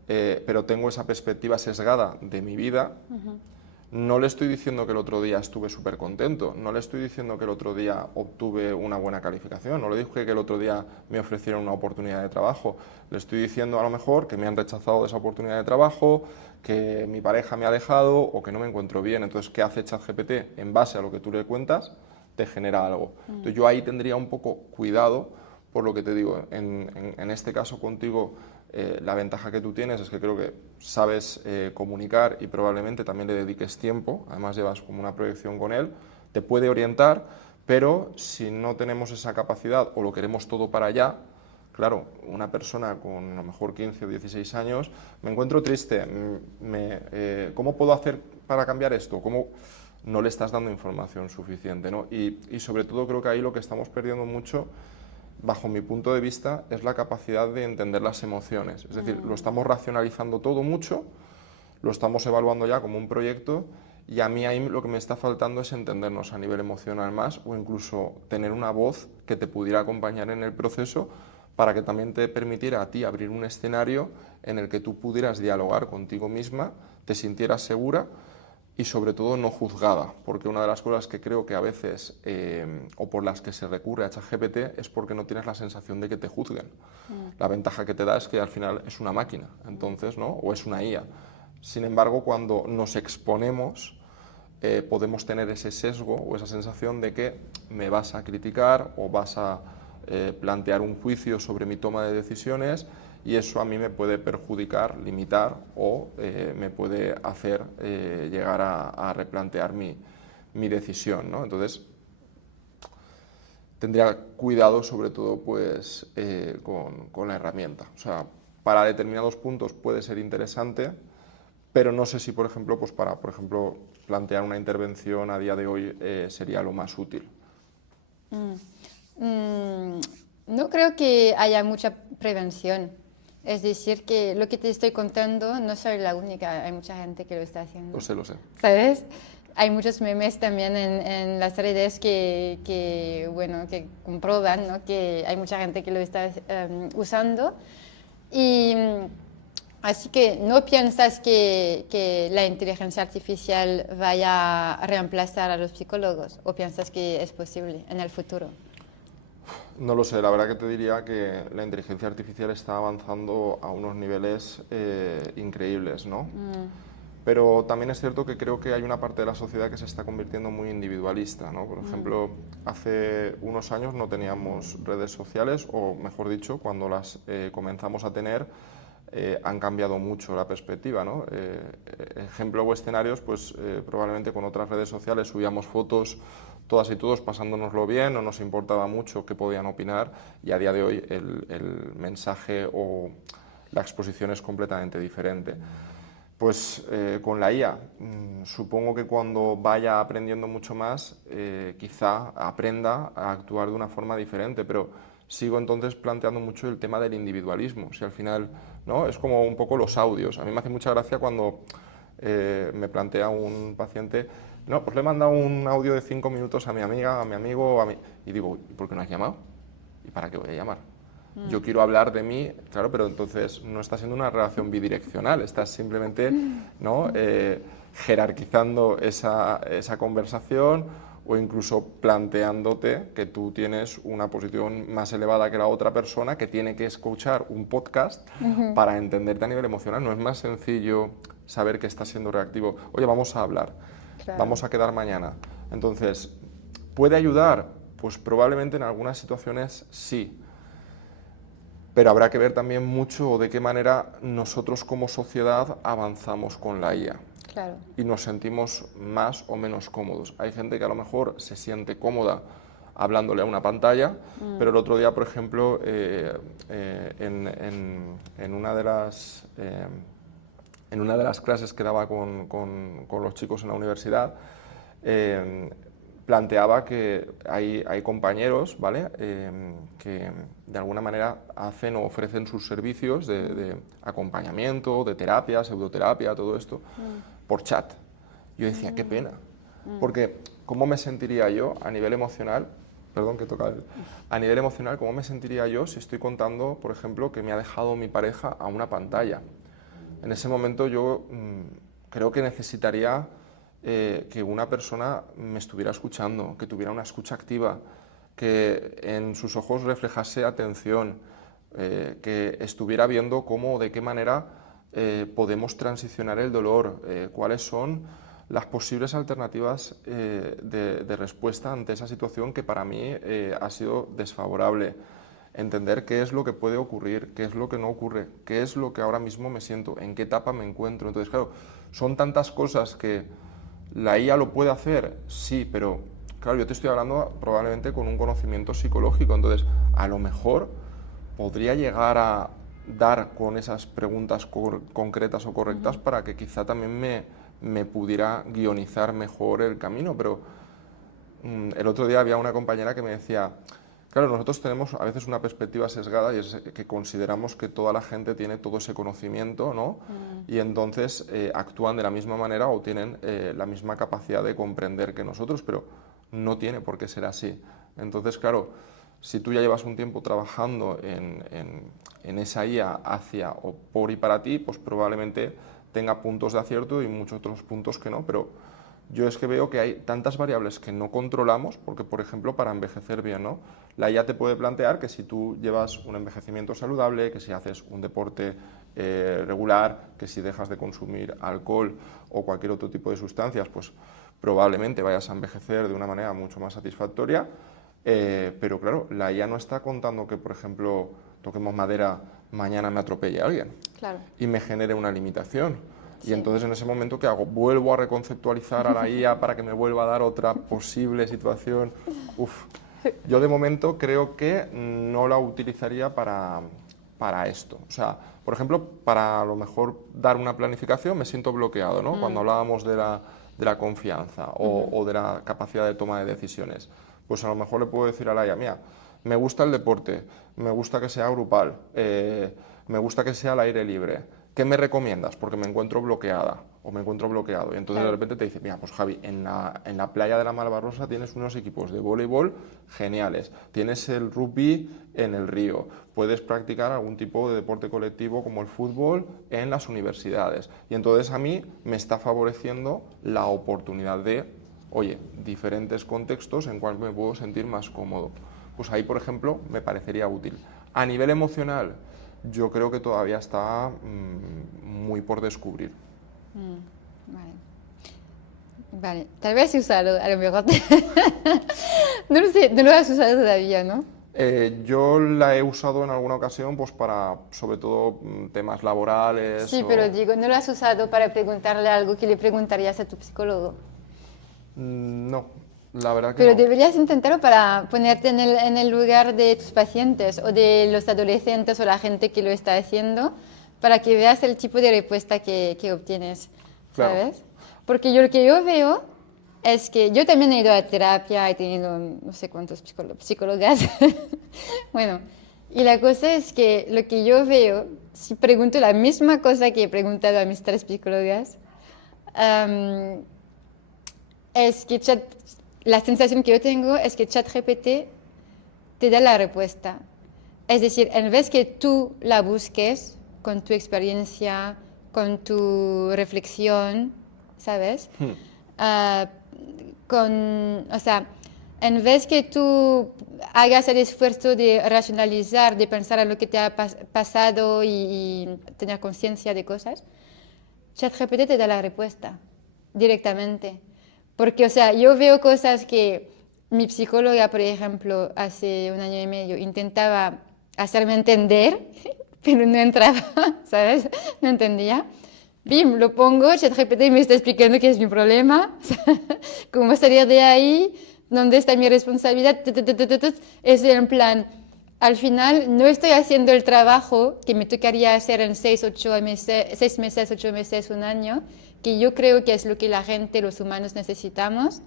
pero tengo esa perspectiva sesgada de mi vida, no le estoy diciendo que el otro día estuve súper contento, no le estoy diciendo que el otro día obtuve una buena calificación, no le dije que el otro día me ofrecieron una oportunidad de trabajo, le estoy diciendo a lo mejor que me han rechazado de esa oportunidad de trabajo, que mi pareja me ha dejado o que no me encuentro bien. Entonces, ¿qué hace ChatGPT? En base a lo que tú le cuentas, te genera algo. Entonces, yo ahí tendría un poco cuidado, por lo que te digo, en este caso contigo, la ventaja que tú tienes es que creo que sabes comunicar y probablemente también le dediques tiempo, además llevas como una proyección con él, te puede orientar, pero si no tenemos esa capacidad o lo queremos todo para allá, claro, una persona con a lo mejor 15 o 16 años, me encuentro triste, ¿cómo puedo hacer para cambiar esto? ¿Cómo? No le estás dando información suficiente, ¿no? Y sobre todo creo que ahí lo que estamos perdiendo mucho, bajo mi punto de vista, es la capacidad de entender las emociones. Es decir, lo estamos racionalizando todo mucho, lo estamos evaluando ya como un proyecto y a mí ahí lo que me está faltando es entendernos a nivel emocional más o incluso tener una voz que te pudiera acompañar en el proceso para que también te permitiera a ti abrir un escenario en el que tú pudieras dialogar contigo misma, te sintieras segura y sobre todo no juzgada, porque una de las cosas que creo que a veces, o por las que se recurre a ChatGPT, es porque no tienes la sensación de que te juzguen. La ventaja que te da es que al final es una máquina, entonces, ¿no? O es una IA. Sin embargo, cuando nos exponemos, podemos tener ese sesgo o esa sensación de que me vas a criticar o vas a plantear un juicio sobre mi toma de decisiones, y eso a mí me puede perjudicar, limitar o me puede hacer llegar a replantear mi decisión, ¿no? Entonces, tendría cuidado sobre todo pues, con la herramienta. O sea, para determinados puntos puede ser interesante, pero no sé si, por ejemplo, pues para plantear una intervención a día de hoy sería lo más útil. No creo que haya mucha prevención. Es decir, que lo que te estoy contando no soy la única, hay mucha gente que lo está haciendo. Lo sé. ¿Sabes? Hay muchos memes también en las redes bueno, que comprueban, ¿no? Que hay mucha gente que lo está usando. Y así que no piensas que la inteligencia artificial vaya a reemplazar a los psicólogos, o piensas que es posible en el futuro. No lo sé, la verdad que te diría que la inteligencia artificial está avanzando a unos niveles increíbles, ¿no? Pero también es cierto que creo que hay una parte de la sociedad que se está convirtiendo muy individualista, ¿no? Por ejemplo, hace unos años no teníamos redes sociales, o mejor dicho, cuando las comenzamos a tener, han cambiado mucho la perspectiva, ¿no? Ejemplo o escenarios, pues probablemente con otras redes sociales subíamos fotos todas y todos pasándonoslo bien, no nos importaba mucho qué podían opinar, y a día de hoy el mensaje o la exposición es completamente diferente. Pues con la IA, supongo que cuando vaya aprendiendo mucho más, quizá aprenda a actuar de una forma diferente, pero sigo entonces planteando mucho el tema del individualismo. Si al final, ¿no? Es como un poco los audios. A mí me hace mucha gracia cuando me plantea un paciente, no, pues le he mandado un audio de 5 minutos a mi amiga, a mi amigo, y digo, ¿por qué no has llamado? ¿Y para qué voy a llamar? Yo quiero hablar de mí, claro, pero entonces no está siendo una relación bidireccional, estás simplemente, ¿no? Jerarquizando esa conversación o incluso planteándote que tú tienes una posición más elevada que la otra persona que tiene que escuchar un podcast para entenderte a nivel emocional. No es más sencillo saber que estás siendo reactivo. Oye, vamos a hablar, vamos a quedar mañana. Entonces, ¿puede ayudar? Pues probablemente en algunas situaciones sí. Pero habrá que ver también mucho de qué manera nosotros como sociedad avanzamos con la IA. Claro. Y nos sentimos más o menos cómodos. Hay gente que a lo mejor se siente cómoda hablándole a una pantalla, pero el otro día, por ejemplo, en una de las clases que daba con los chicos en la universidad, planteaba que hay compañeros, ¿vale? Que de alguna manera hacen o ofrecen sus servicios de acompañamiento, de terapia, pseudoterapia, todo esto, por chat. Yo decía, qué pena, porque ¿cómo me sentiría yo a nivel emocional? Perdón, que toca a nivel emocional, ¿cómo me sentiría yo si estoy contando, por ejemplo, que me ha dejado mi pareja a una pantalla? En ese momento yo creo que necesitaría que una persona me estuviera escuchando, que tuviera una escucha activa, que en sus ojos reflejase atención, que estuviera viendo cómo, de qué manera podemos transicionar el dolor, cuáles son las posibles alternativas de respuesta ante esa situación que para mí ha sido desfavorable. Entender qué es lo que puede ocurrir, qué es lo que no ocurre, qué es lo que ahora mismo me siento, en qué etapa me encuentro. Entonces, claro, son tantas cosas que la IA lo puede hacer, sí, pero claro, yo te estoy hablando probablemente con un conocimiento psicológico, entonces a lo mejor podría llegar a dar con esas preguntas concretas o correctas para que quizá también me pudiera guionizar mejor el camino, pero el otro día había una compañera que me decía, claro, nosotros tenemos a veces una perspectiva sesgada y es que consideramos que toda la gente tiene todo ese conocimiento, ¿no? Y entonces actúan de la misma manera o tienen la misma capacidad de comprender que nosotros, pero no tiene por qué ser así. Entonces, claro, si tú ya llevas un tiempo trabajando en esa IA hacia o por y para ti, pues probablemente tenga puntos de acierto y muchos otros puntos que no, pero yo es que veo que hay tantas variables que no controlamos, porque por ejemplo para envejecer bien, ¿no? La IA te puede plantear que si tú llevas un envejecimiento saludable, que si haces un deporte regular, que si dejas de consumir alcohol o cualquier otro tipo de sustancias, pues probablemente vayas a envejecer de una manera mucho más satisfactoria, pero claro, la IA no está contando que, por ejemplo, toquemos madera, mañana me atropelle a alguien y me genere una limitación. Y entonces en ese momento, ¿qué hago? ¿Vuelvo a reconceptualizar a la IA para que me vuelva a dar otra posible situación? Uf. Yo de momento creo que no la utilizaría para esto. O sea, por ejemplo, para a lo mejor dar una planificación me siento bloqueado, ¿no? Cuando hablábamos de la confianza o de la capacidad de toma de decisiones. Pues a lo mejor le puedo decir a la IA, mira, me gusta el deporte, me gusta que sea grupal, me gusta que sea al aire libre. ¿Qué me recomiendas? Porque me encuentro bloqueada o me encuentro bloqueado. Y entonces de repente te dice, mira, pues Javi, en la playa de la Malvarrosa tienes unos equipos de voleibol geniales, tienes el rugby en el río, puedes practicar algún tipo de deporte colectivo como el fútbol en las universidades. Y entonces a mí me está favoreciendo la oportunidad de, oye, diferentes contextos en cuales me puedo sentir más cómodo. Pues ahí, por ejemplo, me parecería útil. A nivel emocional, yo creo que todavía está muy por descubrir. Vale, tal vez usarlo, a lo mejor. No lo sé, no lo has usado todavía, ¿no? Yo la he usado en alguna ocasión pues para, sobre todo, temas laborales. Sí, pero digo, ¿no lo has usado para preguntarle algo que le preguntarías a tu psicólogo? No, la verdad que Pero no. deberías intentarlo para ponerte en el lugar de tus pacientes o de los adolescentes o la gente que lo está haciendo, para que veas el tipo de respuesta que obtienes, ¿sabes? Claro. Porque lo que yo veo es que yo también he ido a terapia, he tenido no sé cuántos psicólogas. Bueno, y la cosa es que lo que yo veo, si pregunto la misma cosa que he preguntado a mis 3 psicólogas, es que la sensación que yo tengo es que ChatGPT te da la respuesta. Es decir, en vez que tú la busques con tu experiencia, con tu reflexión, ¿sabes? o sea, en vez que tú hagas el esfuerzo de racionalizar, de pensar en lo que te ha pasado y tener conciencia de cosas, ChatGPT te da la respuesta directamente. Porque, o sea, yo veo cosas que mi psicóloga, por ejemplo, hace 1 año y medio intentaba hacerme entender, pero no entraba, ¿sabes? No entendía. Bim, lo pongo, ChatGPT me está explicando qué es mi problema, cómo salir de ahí, dónde está mi responsabilidad. Es en plan, al final no estoy haciendo el trabajo que me tocaría hacer en 6 meses, 8 meses, 1 año, que yo creo que es lo que la gente, los humanos necesitamos,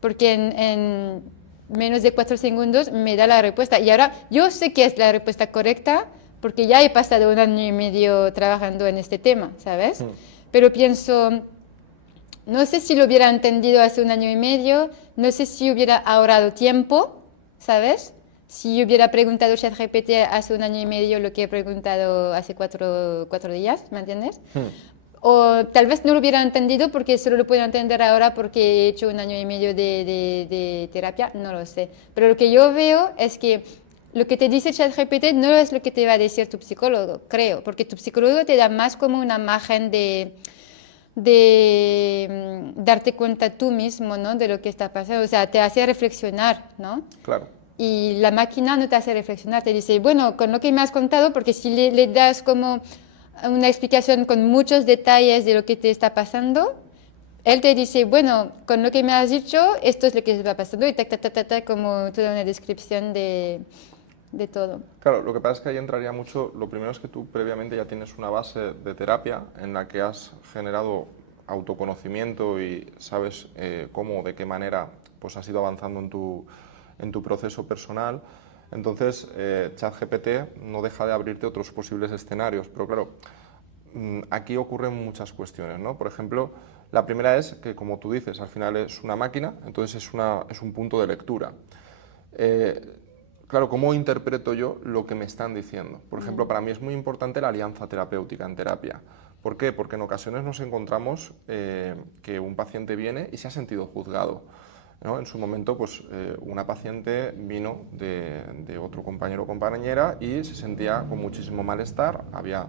porque en menos de 4 segundos me da la respuesta. Y ahora yo sé que es la respuesta correcta, porque ya he pasado 1 año y medio trabajando en este tema, ¿sabes? Pero pienso, no sé si lo hubiera entendido hace 1 año y medio, no sé si hubiera ahorrado tiempo, ¿sabes? Si hubiera preguntado a ChatGPT hace 1 año y medio lo que he preguntado hace 4 días, ¿me entiendes? O tal vez no lo hubiera entendido porque solo lo puedo entender ahora porque he hecho 1 año y medio de terapia, no lo sé. Pero lo que yo veo es que lo que te dice ChatGPT no es lo que te va a decir tu psicólogo, creo, porque tu psicólogo te da más como una imagen de darte cuenta tú mismo, ¿no? De lo que está pasando, o sea, te hace reflexionar, ¿no? Claro. Y la máquina no te hace reflexionar, te dice, bueno, con lo que me has contado, porque si le das como una explicación con muchos detalles de lo que te está pasando, él te dice, bueno, con lo que me has dicho, esto es lo que va pasando, y como toda una descripción de todo. Claro, lo que pasa es que ahí entraría mucho, lo primero es que tú previamente ya tienes una base de terapia en la que has generado autoconocimiento y sabes cómo, de qué manera pues has ido avanzando en tu proceso personal. Entonces, ChatGPT no deja de abrirte otros posibles escenarios, pero claro, aquí ocurren muchas cuestiones, ¿no? Por ejemplo, la primera es que, como tú dices, al final es una máquina, entonces es un punto de lectura. Claro, ¿cómo interpreto yo lo que me están diciendo? Por ejemplo, para mí es muy importante la alianza terapéutica en terapia. ¿Por qué? Porque en ocasiones nos encontramos que un paciente viene y se ha sentido juzgado, ¿no? En su momento, pues una paciente vino de otro compañero o compañera y se sentía con muchísimo malestar, había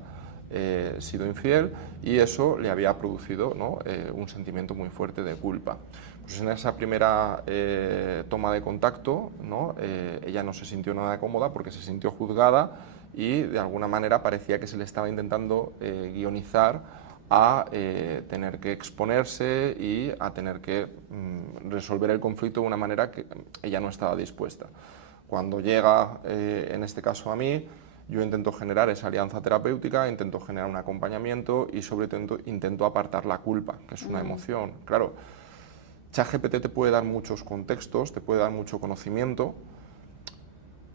sido infiel y eso le había producido, ¿no? Un sentimiento muy fuerte de culpa. Pues en esa primera toma de contacto, ¿no? Ella no se sintió nada cómoda porque se sintió juzgada y de alguna manera parecía que se le estaba intentando guionizar a tener que exponerse y a tener que resolver el conflicto de una manera que ella no estaba dispuesta. Cuando llega, en este caso a mí, yo intento generar esa alianza terapéutica, intento generar un acompañamiento y sobre todo intento apartar la culpa, que es una emoción. Claro, ChatGPT te puede dar muchos contextos, te puede dar mucho conocimiento,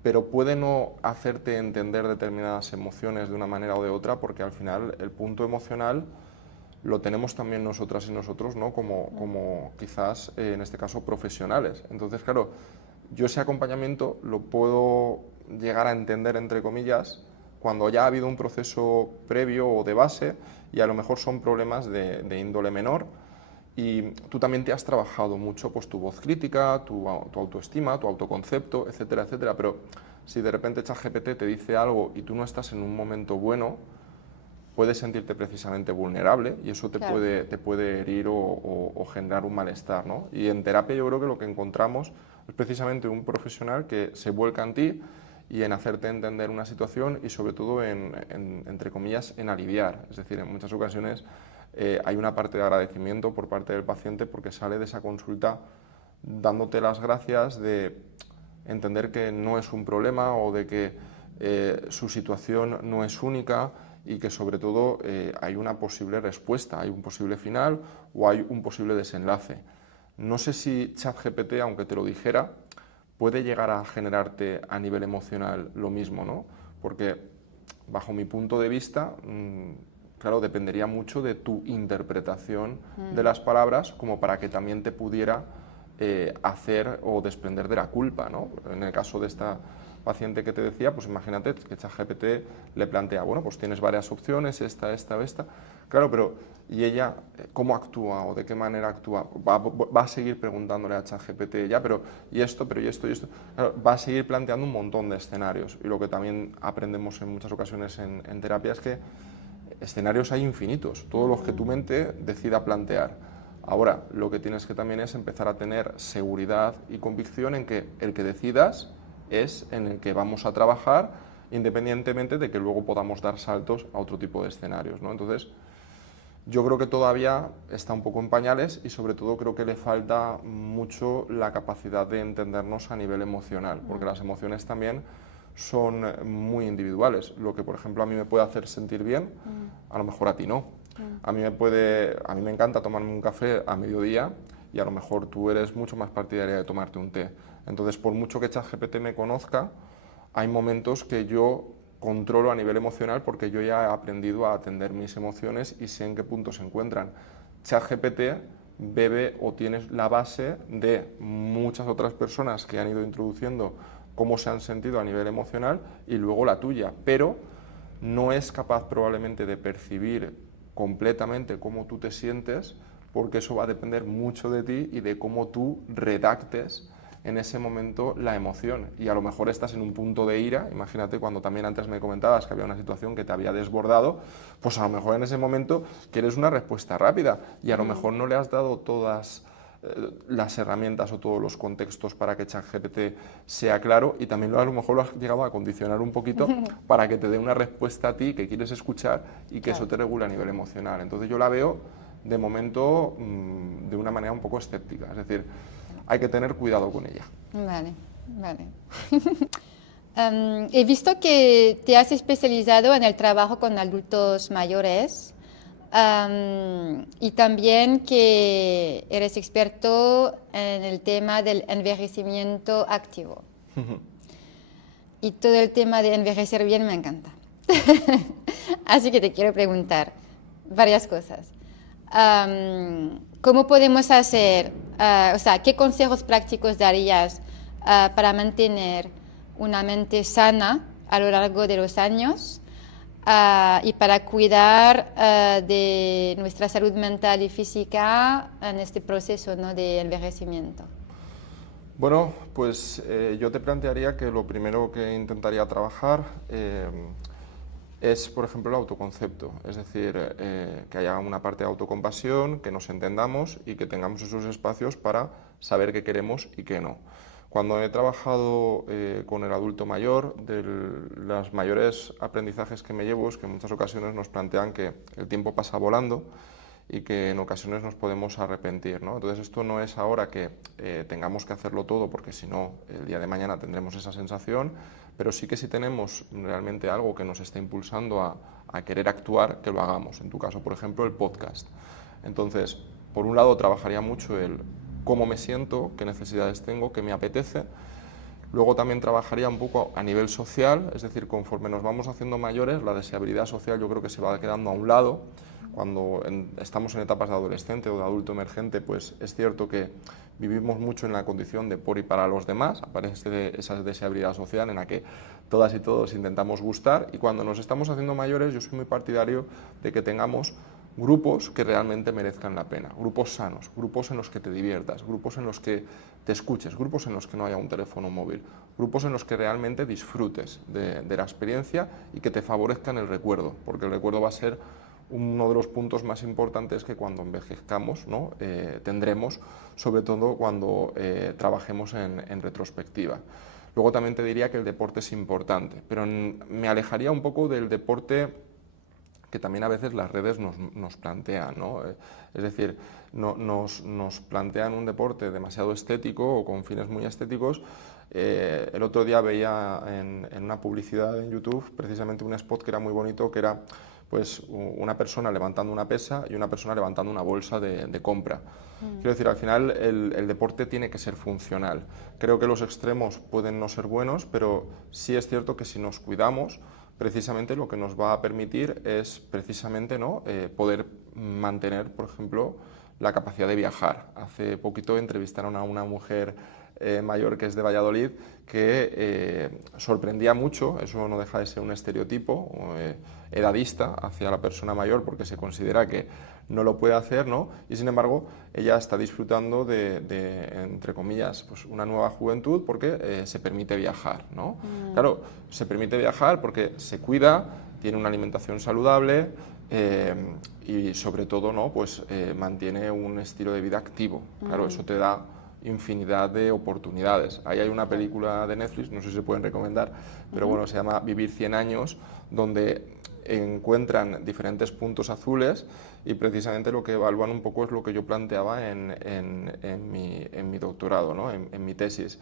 pero puede no hacerte entender determinadas emociones de una manera o de otra, porque al final el punto emocional lo tenemos también nosotras y nosotros, ¿no? Como quizás, en este caso, profesionales. Entonces, claro, yo ese acompañamiento lo puedo llegar a entender, entre comillas, cuando ya ha habido un proceso previo o de base y a lo mejor son problemas de índole menor y tú también te has trabajado mucho pues, tu voz crítica, tu autoestima, tu autoconcepto, etcétera, etcétera, pero si de repente ChatGPT te dice algo y tú no estás en un momento bueno, puedes sentirte precisamente vulnerable y eso te puede herir o generar un malestar, ¿no? Y en terapia yo creo que lo que encontramos es precisamente un profesional que se vuelca en ti y en hacerte entender una situación y sobre todo entre comillas, en aliviar. Es decir, en muchas ocasiones hay una parte de agradecimiento por parte del paciente porque sale de esa consulta dándote las gracias de entender que no es un problema o de que su situación no es única y que sobre todo hay una posible respuesta, hay un posible final o hay un posible desenlace. No sé si ChatGPT, aunque te lo dijera, puede llegar a generarte a nivel emocional lo mismo, ¿no? Porque bajo mi punto de vista, claro, dependería mucho de tu interpretación de las palabras como para que también te pudiera hacer o desprender de la culpa, ¿no? En el caso de esta paciente que te decía, pues imagínate que ChatGPT le plantea, bueno, pues tienes varias opciones, esta o esta. Claro, pero ¿y ella cómo actúa o de qué manera actúa? Va a seguir preguntándole a ChatGPT, ya, pero ¿y esto? Pero ¿y esto? ¿Y esto? Claro, va a seguir planteando un montón de escenarios. Y lo que también aprendemos en muchas ocasiones en terapia es que escenarios hay infinitos, todos los que tu mente decida plantear. Ahora, lo que tienes que también es empezar a tener seguridad y convicción en que el que decidas es en el que vamos a trabajar, independientemente de que luego podamos dar saltos a otro tipo de escenarios, ¿no? Entonces, yo creo que todavía está un poco en pañales y sobre todo creo que le falta mucho la capacidad de entendernos a nivel emocional, porque las emociones también son muy individuales. Lo que, por ejemplo, a mí me puede hacer sentir bien, a lo mejor a ti no. A mí me encanta tomarme un café a mediodía y a lo mejor tú eres mucho más partidaria de tomarte un té. Entonces, por mucho que ChatGPT me conozca, hay momentos que yo controlo a nivel emocional porque yo ya he aprendido a atender mis emociones y sé en qué punto se encuentran. ChatGPT bebe o tiene la base de muchas otras personas que han ido introduciendo cómo se han sentido a nivel emocional y luego la tuya, pero no es capaz probablemente de percibir completamente cómo tú te sientes porque eso va a depender mucho de ti y de cómo tú redactes en ese momento la emoción. Y a lo mejor estás en un punto de ira, imagínate cuando también antes me comentabas que había una situación que te había desbordado, pues a lo mejor en ese momento quieres una respuesta rápida y a lo mejor no le has dado todas las herramientas o todos los contextos para que ChatGPT sea claro y también a lo mejor lo has llegado a condicionar un poquito para que te dé una respuesta a ti que quieres escuchar y que eso te regule a nivel emocional. Entonces yo la veo de momento de una manera un poco escéptica, es decir, hay que tener cuidado con ella. Vale, vale. He visto que te has especializado en el trabajo con adultos mayores y también que eres experto en el tema del envejecimiento activo. Y todo el tema de envejecer bien me encanta. Así que te quiero preguntar varias cosas. ¿Cómo podemos hacer, o sea, qué consejos prácticos darías para mantener una mente sana a lo largo de los años y para cuidar de nuestra salud mental y física en este proceso, ¿no?, de envejecimiento? Bueno, pues yo te plantearía que lo primero que intentaría trabajar es, por ejemplo, el autoconcepto, es decir, que haya una parte de autocompasión, que nos entendamos y que tengamos esos espacios para saber qué queremos y qué no. Cuando he trabajado con el adulto mayor, de los mayores aprendizajes que me llevo es que en muchas ocasiones nos plantean que el tiempo pasa volando y que en ocasiones nos podemos arrepentir, ¿no? Entonces esto no es ahora que tengamos que hacerlo todo porque si no el día de mañana tendremos esa sensación, pero sí que si tenemos realmente algo que nos está impulsando a querer actuar, que lo hagamos. En tu caso, por ejemplo, el podcast. Entonces, por un lado trabajaría mucho el cómo me siento, qué necesidades tengo, qué me apetece. Luego también trabajaría un poco a nivel social, es decir, conforme nos vamos haciendo mayores, la deseabilidad social yo creo que se va quedando a un lado. Cuando estamos en etapas de adolescente o de adulto emergente, pues es cierto que vivimos mucho en la condición de por y para los demás, aparece esa deseabilidad social en la que todas y todos intentamos gustar, y cuando nos estamos haciendo mayores yo soy muy partidario de que tengamos grupos que realmente merezcan la pena, grupos sanos, grupos en los que te diviertas, grupos en los que te escuches, grupos en los que no haya un teléfono móvil, grupos en los que realmente disfrutes de la experiencia y que te favorezcan el recuerdo, porque el recuerdo va a ser uno de los puntos más importantes que cuando envejezcamos, ¿no? Tendremos, sobre todo cuando trabajemos en retrospectiva. Luego también te diría que el deporte es importante, pero me alejaría un poco del deporte que también a veces las redes nos plantean, ¿no? Es decir, nos plantean un deporte demasiado estético o con fines muy estéticos. El otro día veía en una publicidad en YouTube precisamente un spot que era muy bonito, que era pues una persona levantando una pesa y una persona levantando una bolsa de compra. Quiero decir, al final el deporte tiene que ser funcional. Creo que los extremos pueden no ser buenos, pero sí es cierto que si nos cuidamos, precisamente lo que nos va a permitir es precisamente, ¿no?, poder mantener, por ejemplo, la capacidad de viajar. Hace poquito entrevistaron a una mujer mayor que es de Valladolid, que sorprendía mucho, eso no deja de ser un estereotipo edadista hacia la persona mayor porque se considera que no lo puede hacer, ¿no? Y sin embargo ella está disfrutando entre comillas, pues una nueva juventud porque se permite viajar, ¿no? Claro, se permite viajar porque se cuida, tiene una alimentación saludable y sobre todo, ¿no? Pues mantiene un estilo de vida activo. Claro, eso te da infinidad de oportunidades. Ahí hay una película de Netflix, no sé si se pueden recomendar, pero bueno, se llama Vivir 100 años, donde encuentran diferentes puntos azules y precisamente lo que evalúan un poco es lo que yo planteaba en mi doctorado, ¿no? en mi tesis.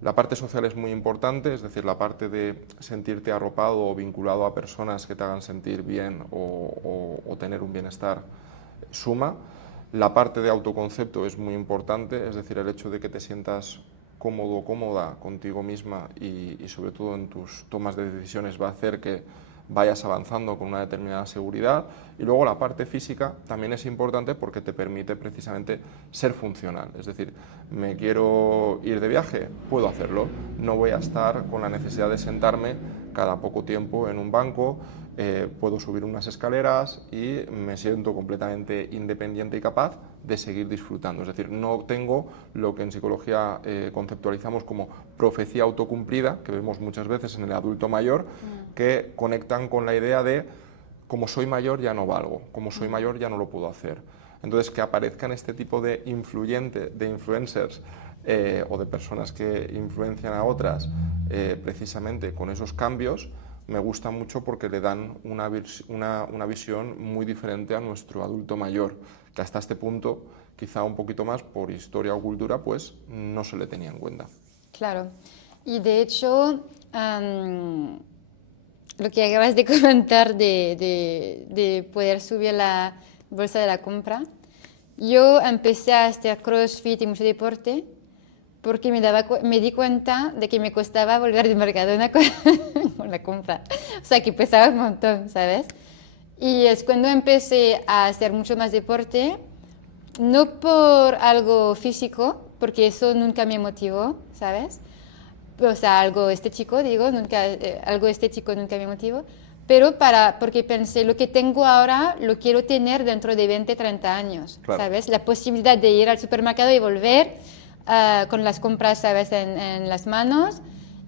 La parte social es muy importante, es decir, la parte de sentirte arropado o vinculado a personas que te hagan sentir bien o tener un bienestar suma. La parte de autoconcepto es muy importante, es decir, el hecho de que te sientas cómodo o cómoda contigo misma y sobre todo en tus tomas de decisiones va a hacer que vayas avanzando con una determinada seguridad. Y luego la parte física también es importante porque te permite precisamente ser funcional. Es decir, me quiero ir de viaje, puedo hacerlo. No voy a estar con la necesidad de sentarme cada poco tiempo en un banco, puedo subir unas escaleras y me siento completamente independiente y capaz de seguir disfrutando. Es decir, no tengo lo que en psicología conceptualizamos como profecía autocumplida, que vemos muchas veces en el adulto mayor, que conectan con la idea de como soy mayor ya no valgo, como soy mayor ya no lo puedo hacer. Entonces, que aparezcan este tipo de influencers o de personas que influencian a otras precisamente con esos cambios, me gusta mucho porque le dan una visión muy diferente a nuestro adulto mayor, que hasta este punto, quizá un poquito más por historia o cultura, pues no se le tenía en cuenta. Claro, y de hecho, lo que acabas de comentar de poder subir la bolsa de la compra, yo empecé a hacer CrossFit y mucho deporte porque me di cuenta de que me costaba volver de Mercadona con la compra. O sea, que pesaba un montón, ¿sabes? Y es cuando empecé a hacer mucho más deporte, no por algo físico, porque eso nunca me motivó, ¿sabes? O sea, algo estético, digo, algo estético nunca me motivó, pero porque pensé, lo que tengo ahora lo quiero tener dentro de 20, 30 años, claro. ¿Sabes? La posibilidad de ir al supermercado y volver con las compras, ¿sabes?, en las manos.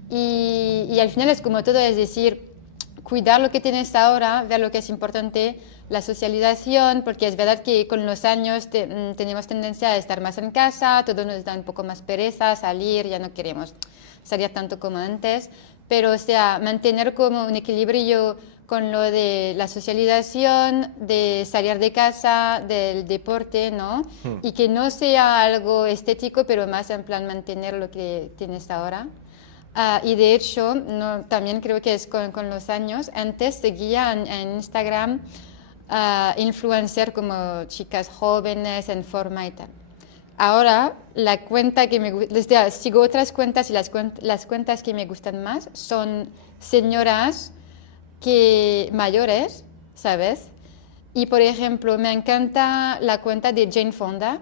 Y al final es como todo, es decir, cuidar lo que tienes ahora, ver lo que es importante, la socialización, porque es verdad que con los años tenemos tendencia a estar más en casa, todo nos da un poco más pereza, salir, ya no queremos salir tanto como antes, pero o sea, mantener como un equilibrio con lo de la socialización, de salir de casa, del deporte, ¿no? Y que no sea algo estético, pero más en plan mantener lo que tienes ahora. Y de hecho, también creo que es con los años, antes seguía en Instagram influencer como chicas jóvenes en forma y tal. Ahora, la cuenta que me gusta, sigo otras cuentas y las cuentas que me gustan más son señoras mayores, ¿sabes? Y por ejemplo, me encanta la cuenta de Jane Fonda.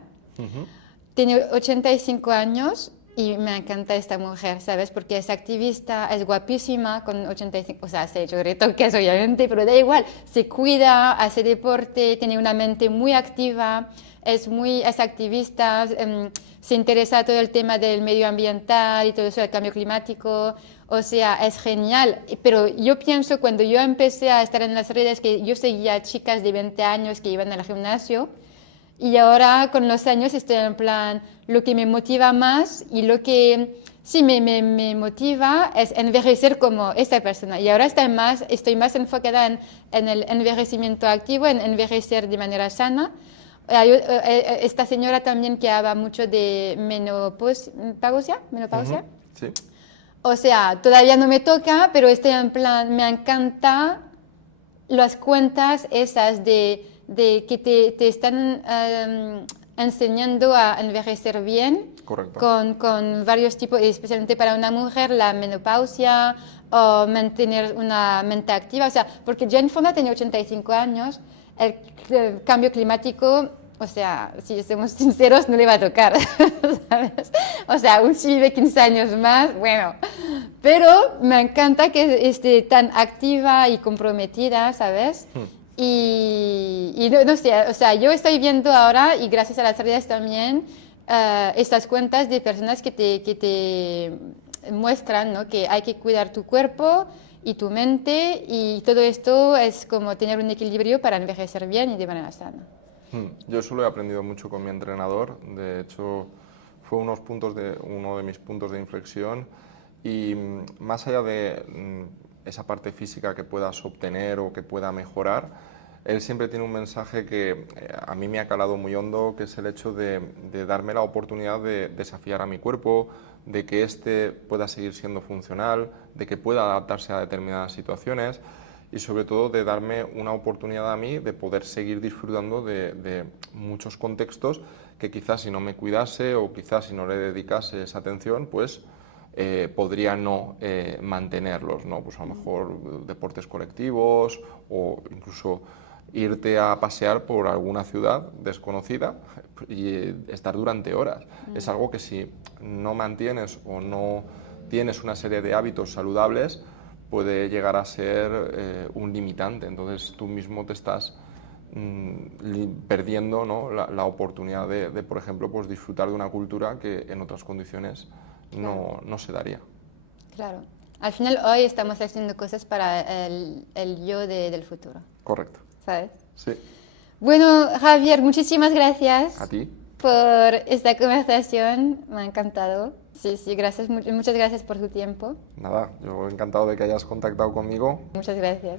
Tiene 85 años y me encanta esta mujer, ¿sabes? Porque es activista, es guapísima con 85, o sea, se ha hecho retoques obviamente, pero da igual, se cuida, hace deporte, tiene una mente muy activa, es activista, se interesa todo el tema del medio ambiental y todo eso, el cambio climático, o sea, es genial. Pero yo pienso, cuando yo empecé a estar en las redes, que yo seguía chicas de 20 años que iban al gimnasio, y ahora con los años estoy en plan, lo que me motiva más y lo que sí me motiva es envejecer como esta persona. Y ahora estoy más enfocada en el envejecimiento activo, en envejecer de manera sana. Esta señora también que habla mucho de menopausia. Sí. O sea, todavía no me toca, pero estoy en plan, me encanta las cuentas esas de que te están enseñando a envejecer bien. Correcto. Con varios tipos, especialmente para una mujer, la menopausia o mantener una mente activa. O sea, porque Jane Fonda tenía 85 años, el cambio climático o sea, si somos sinceros, no le va a tocar, ¿sabes? O sea, un si vive 15 años más, bueno. Pero me encanta que esté tan activa y comprometida, ¿sabes? Y no sé, o sea, yo estoy viendo ahora, y gracias a las redes también, estas cuentas de personas que te muestran, ¿no? Que hay que cuidar tu cuerpo y tu mente, y todo esto es como tener un equilibrio para envejecer bien y de manera sana. Yo eso lo he aprendido mucho con mi entrenador, de hecho fue uno de mis puntos de inflexión, y más allá de esa parte física que puedas obtener o que pueda mejorar, él siempre tiene un mensaje que a mí me ha calado muy hondo, que es el hecho de darme la oportunidad de desafiar a mi cuerpo, de que éste pueda seguir siendo funcional, de que pueda adaptarse a determinadas situaciones, y sobre todo de darme una oportunidad a mí de poder seguir disfrutando de muchos contextos que quizás si no me cuidase o quizás si no le dedicase esa atención, pues podría no mantenerlos, ¿no? Pues a lo mejor deportes colectivos o incluso irte a pasear por alguna ciudad desconocida y estar durante horas. Es algo que si no mantienes o no tienes una serie de hábitos saludables, puede llegar a ser un limitante. Entonces tú mismo te estás perdiendo, ¿no? la oportunidad de, por ejemplo, pues disfrutar de una cultura que en otras condiciones no se daría. Claro. Al final hoy estamos haciendo cosas para el yo del futuro. Correcto. ¿Sabes? Sí. Bueno, Javier, muchísimas gracias A ti. por esta conversación. Me ha encantado. Sí, gracias, muchas gracias por tu tiempo. Nada, yo encantado de que hayas contactado conmigo. Muchas gracias.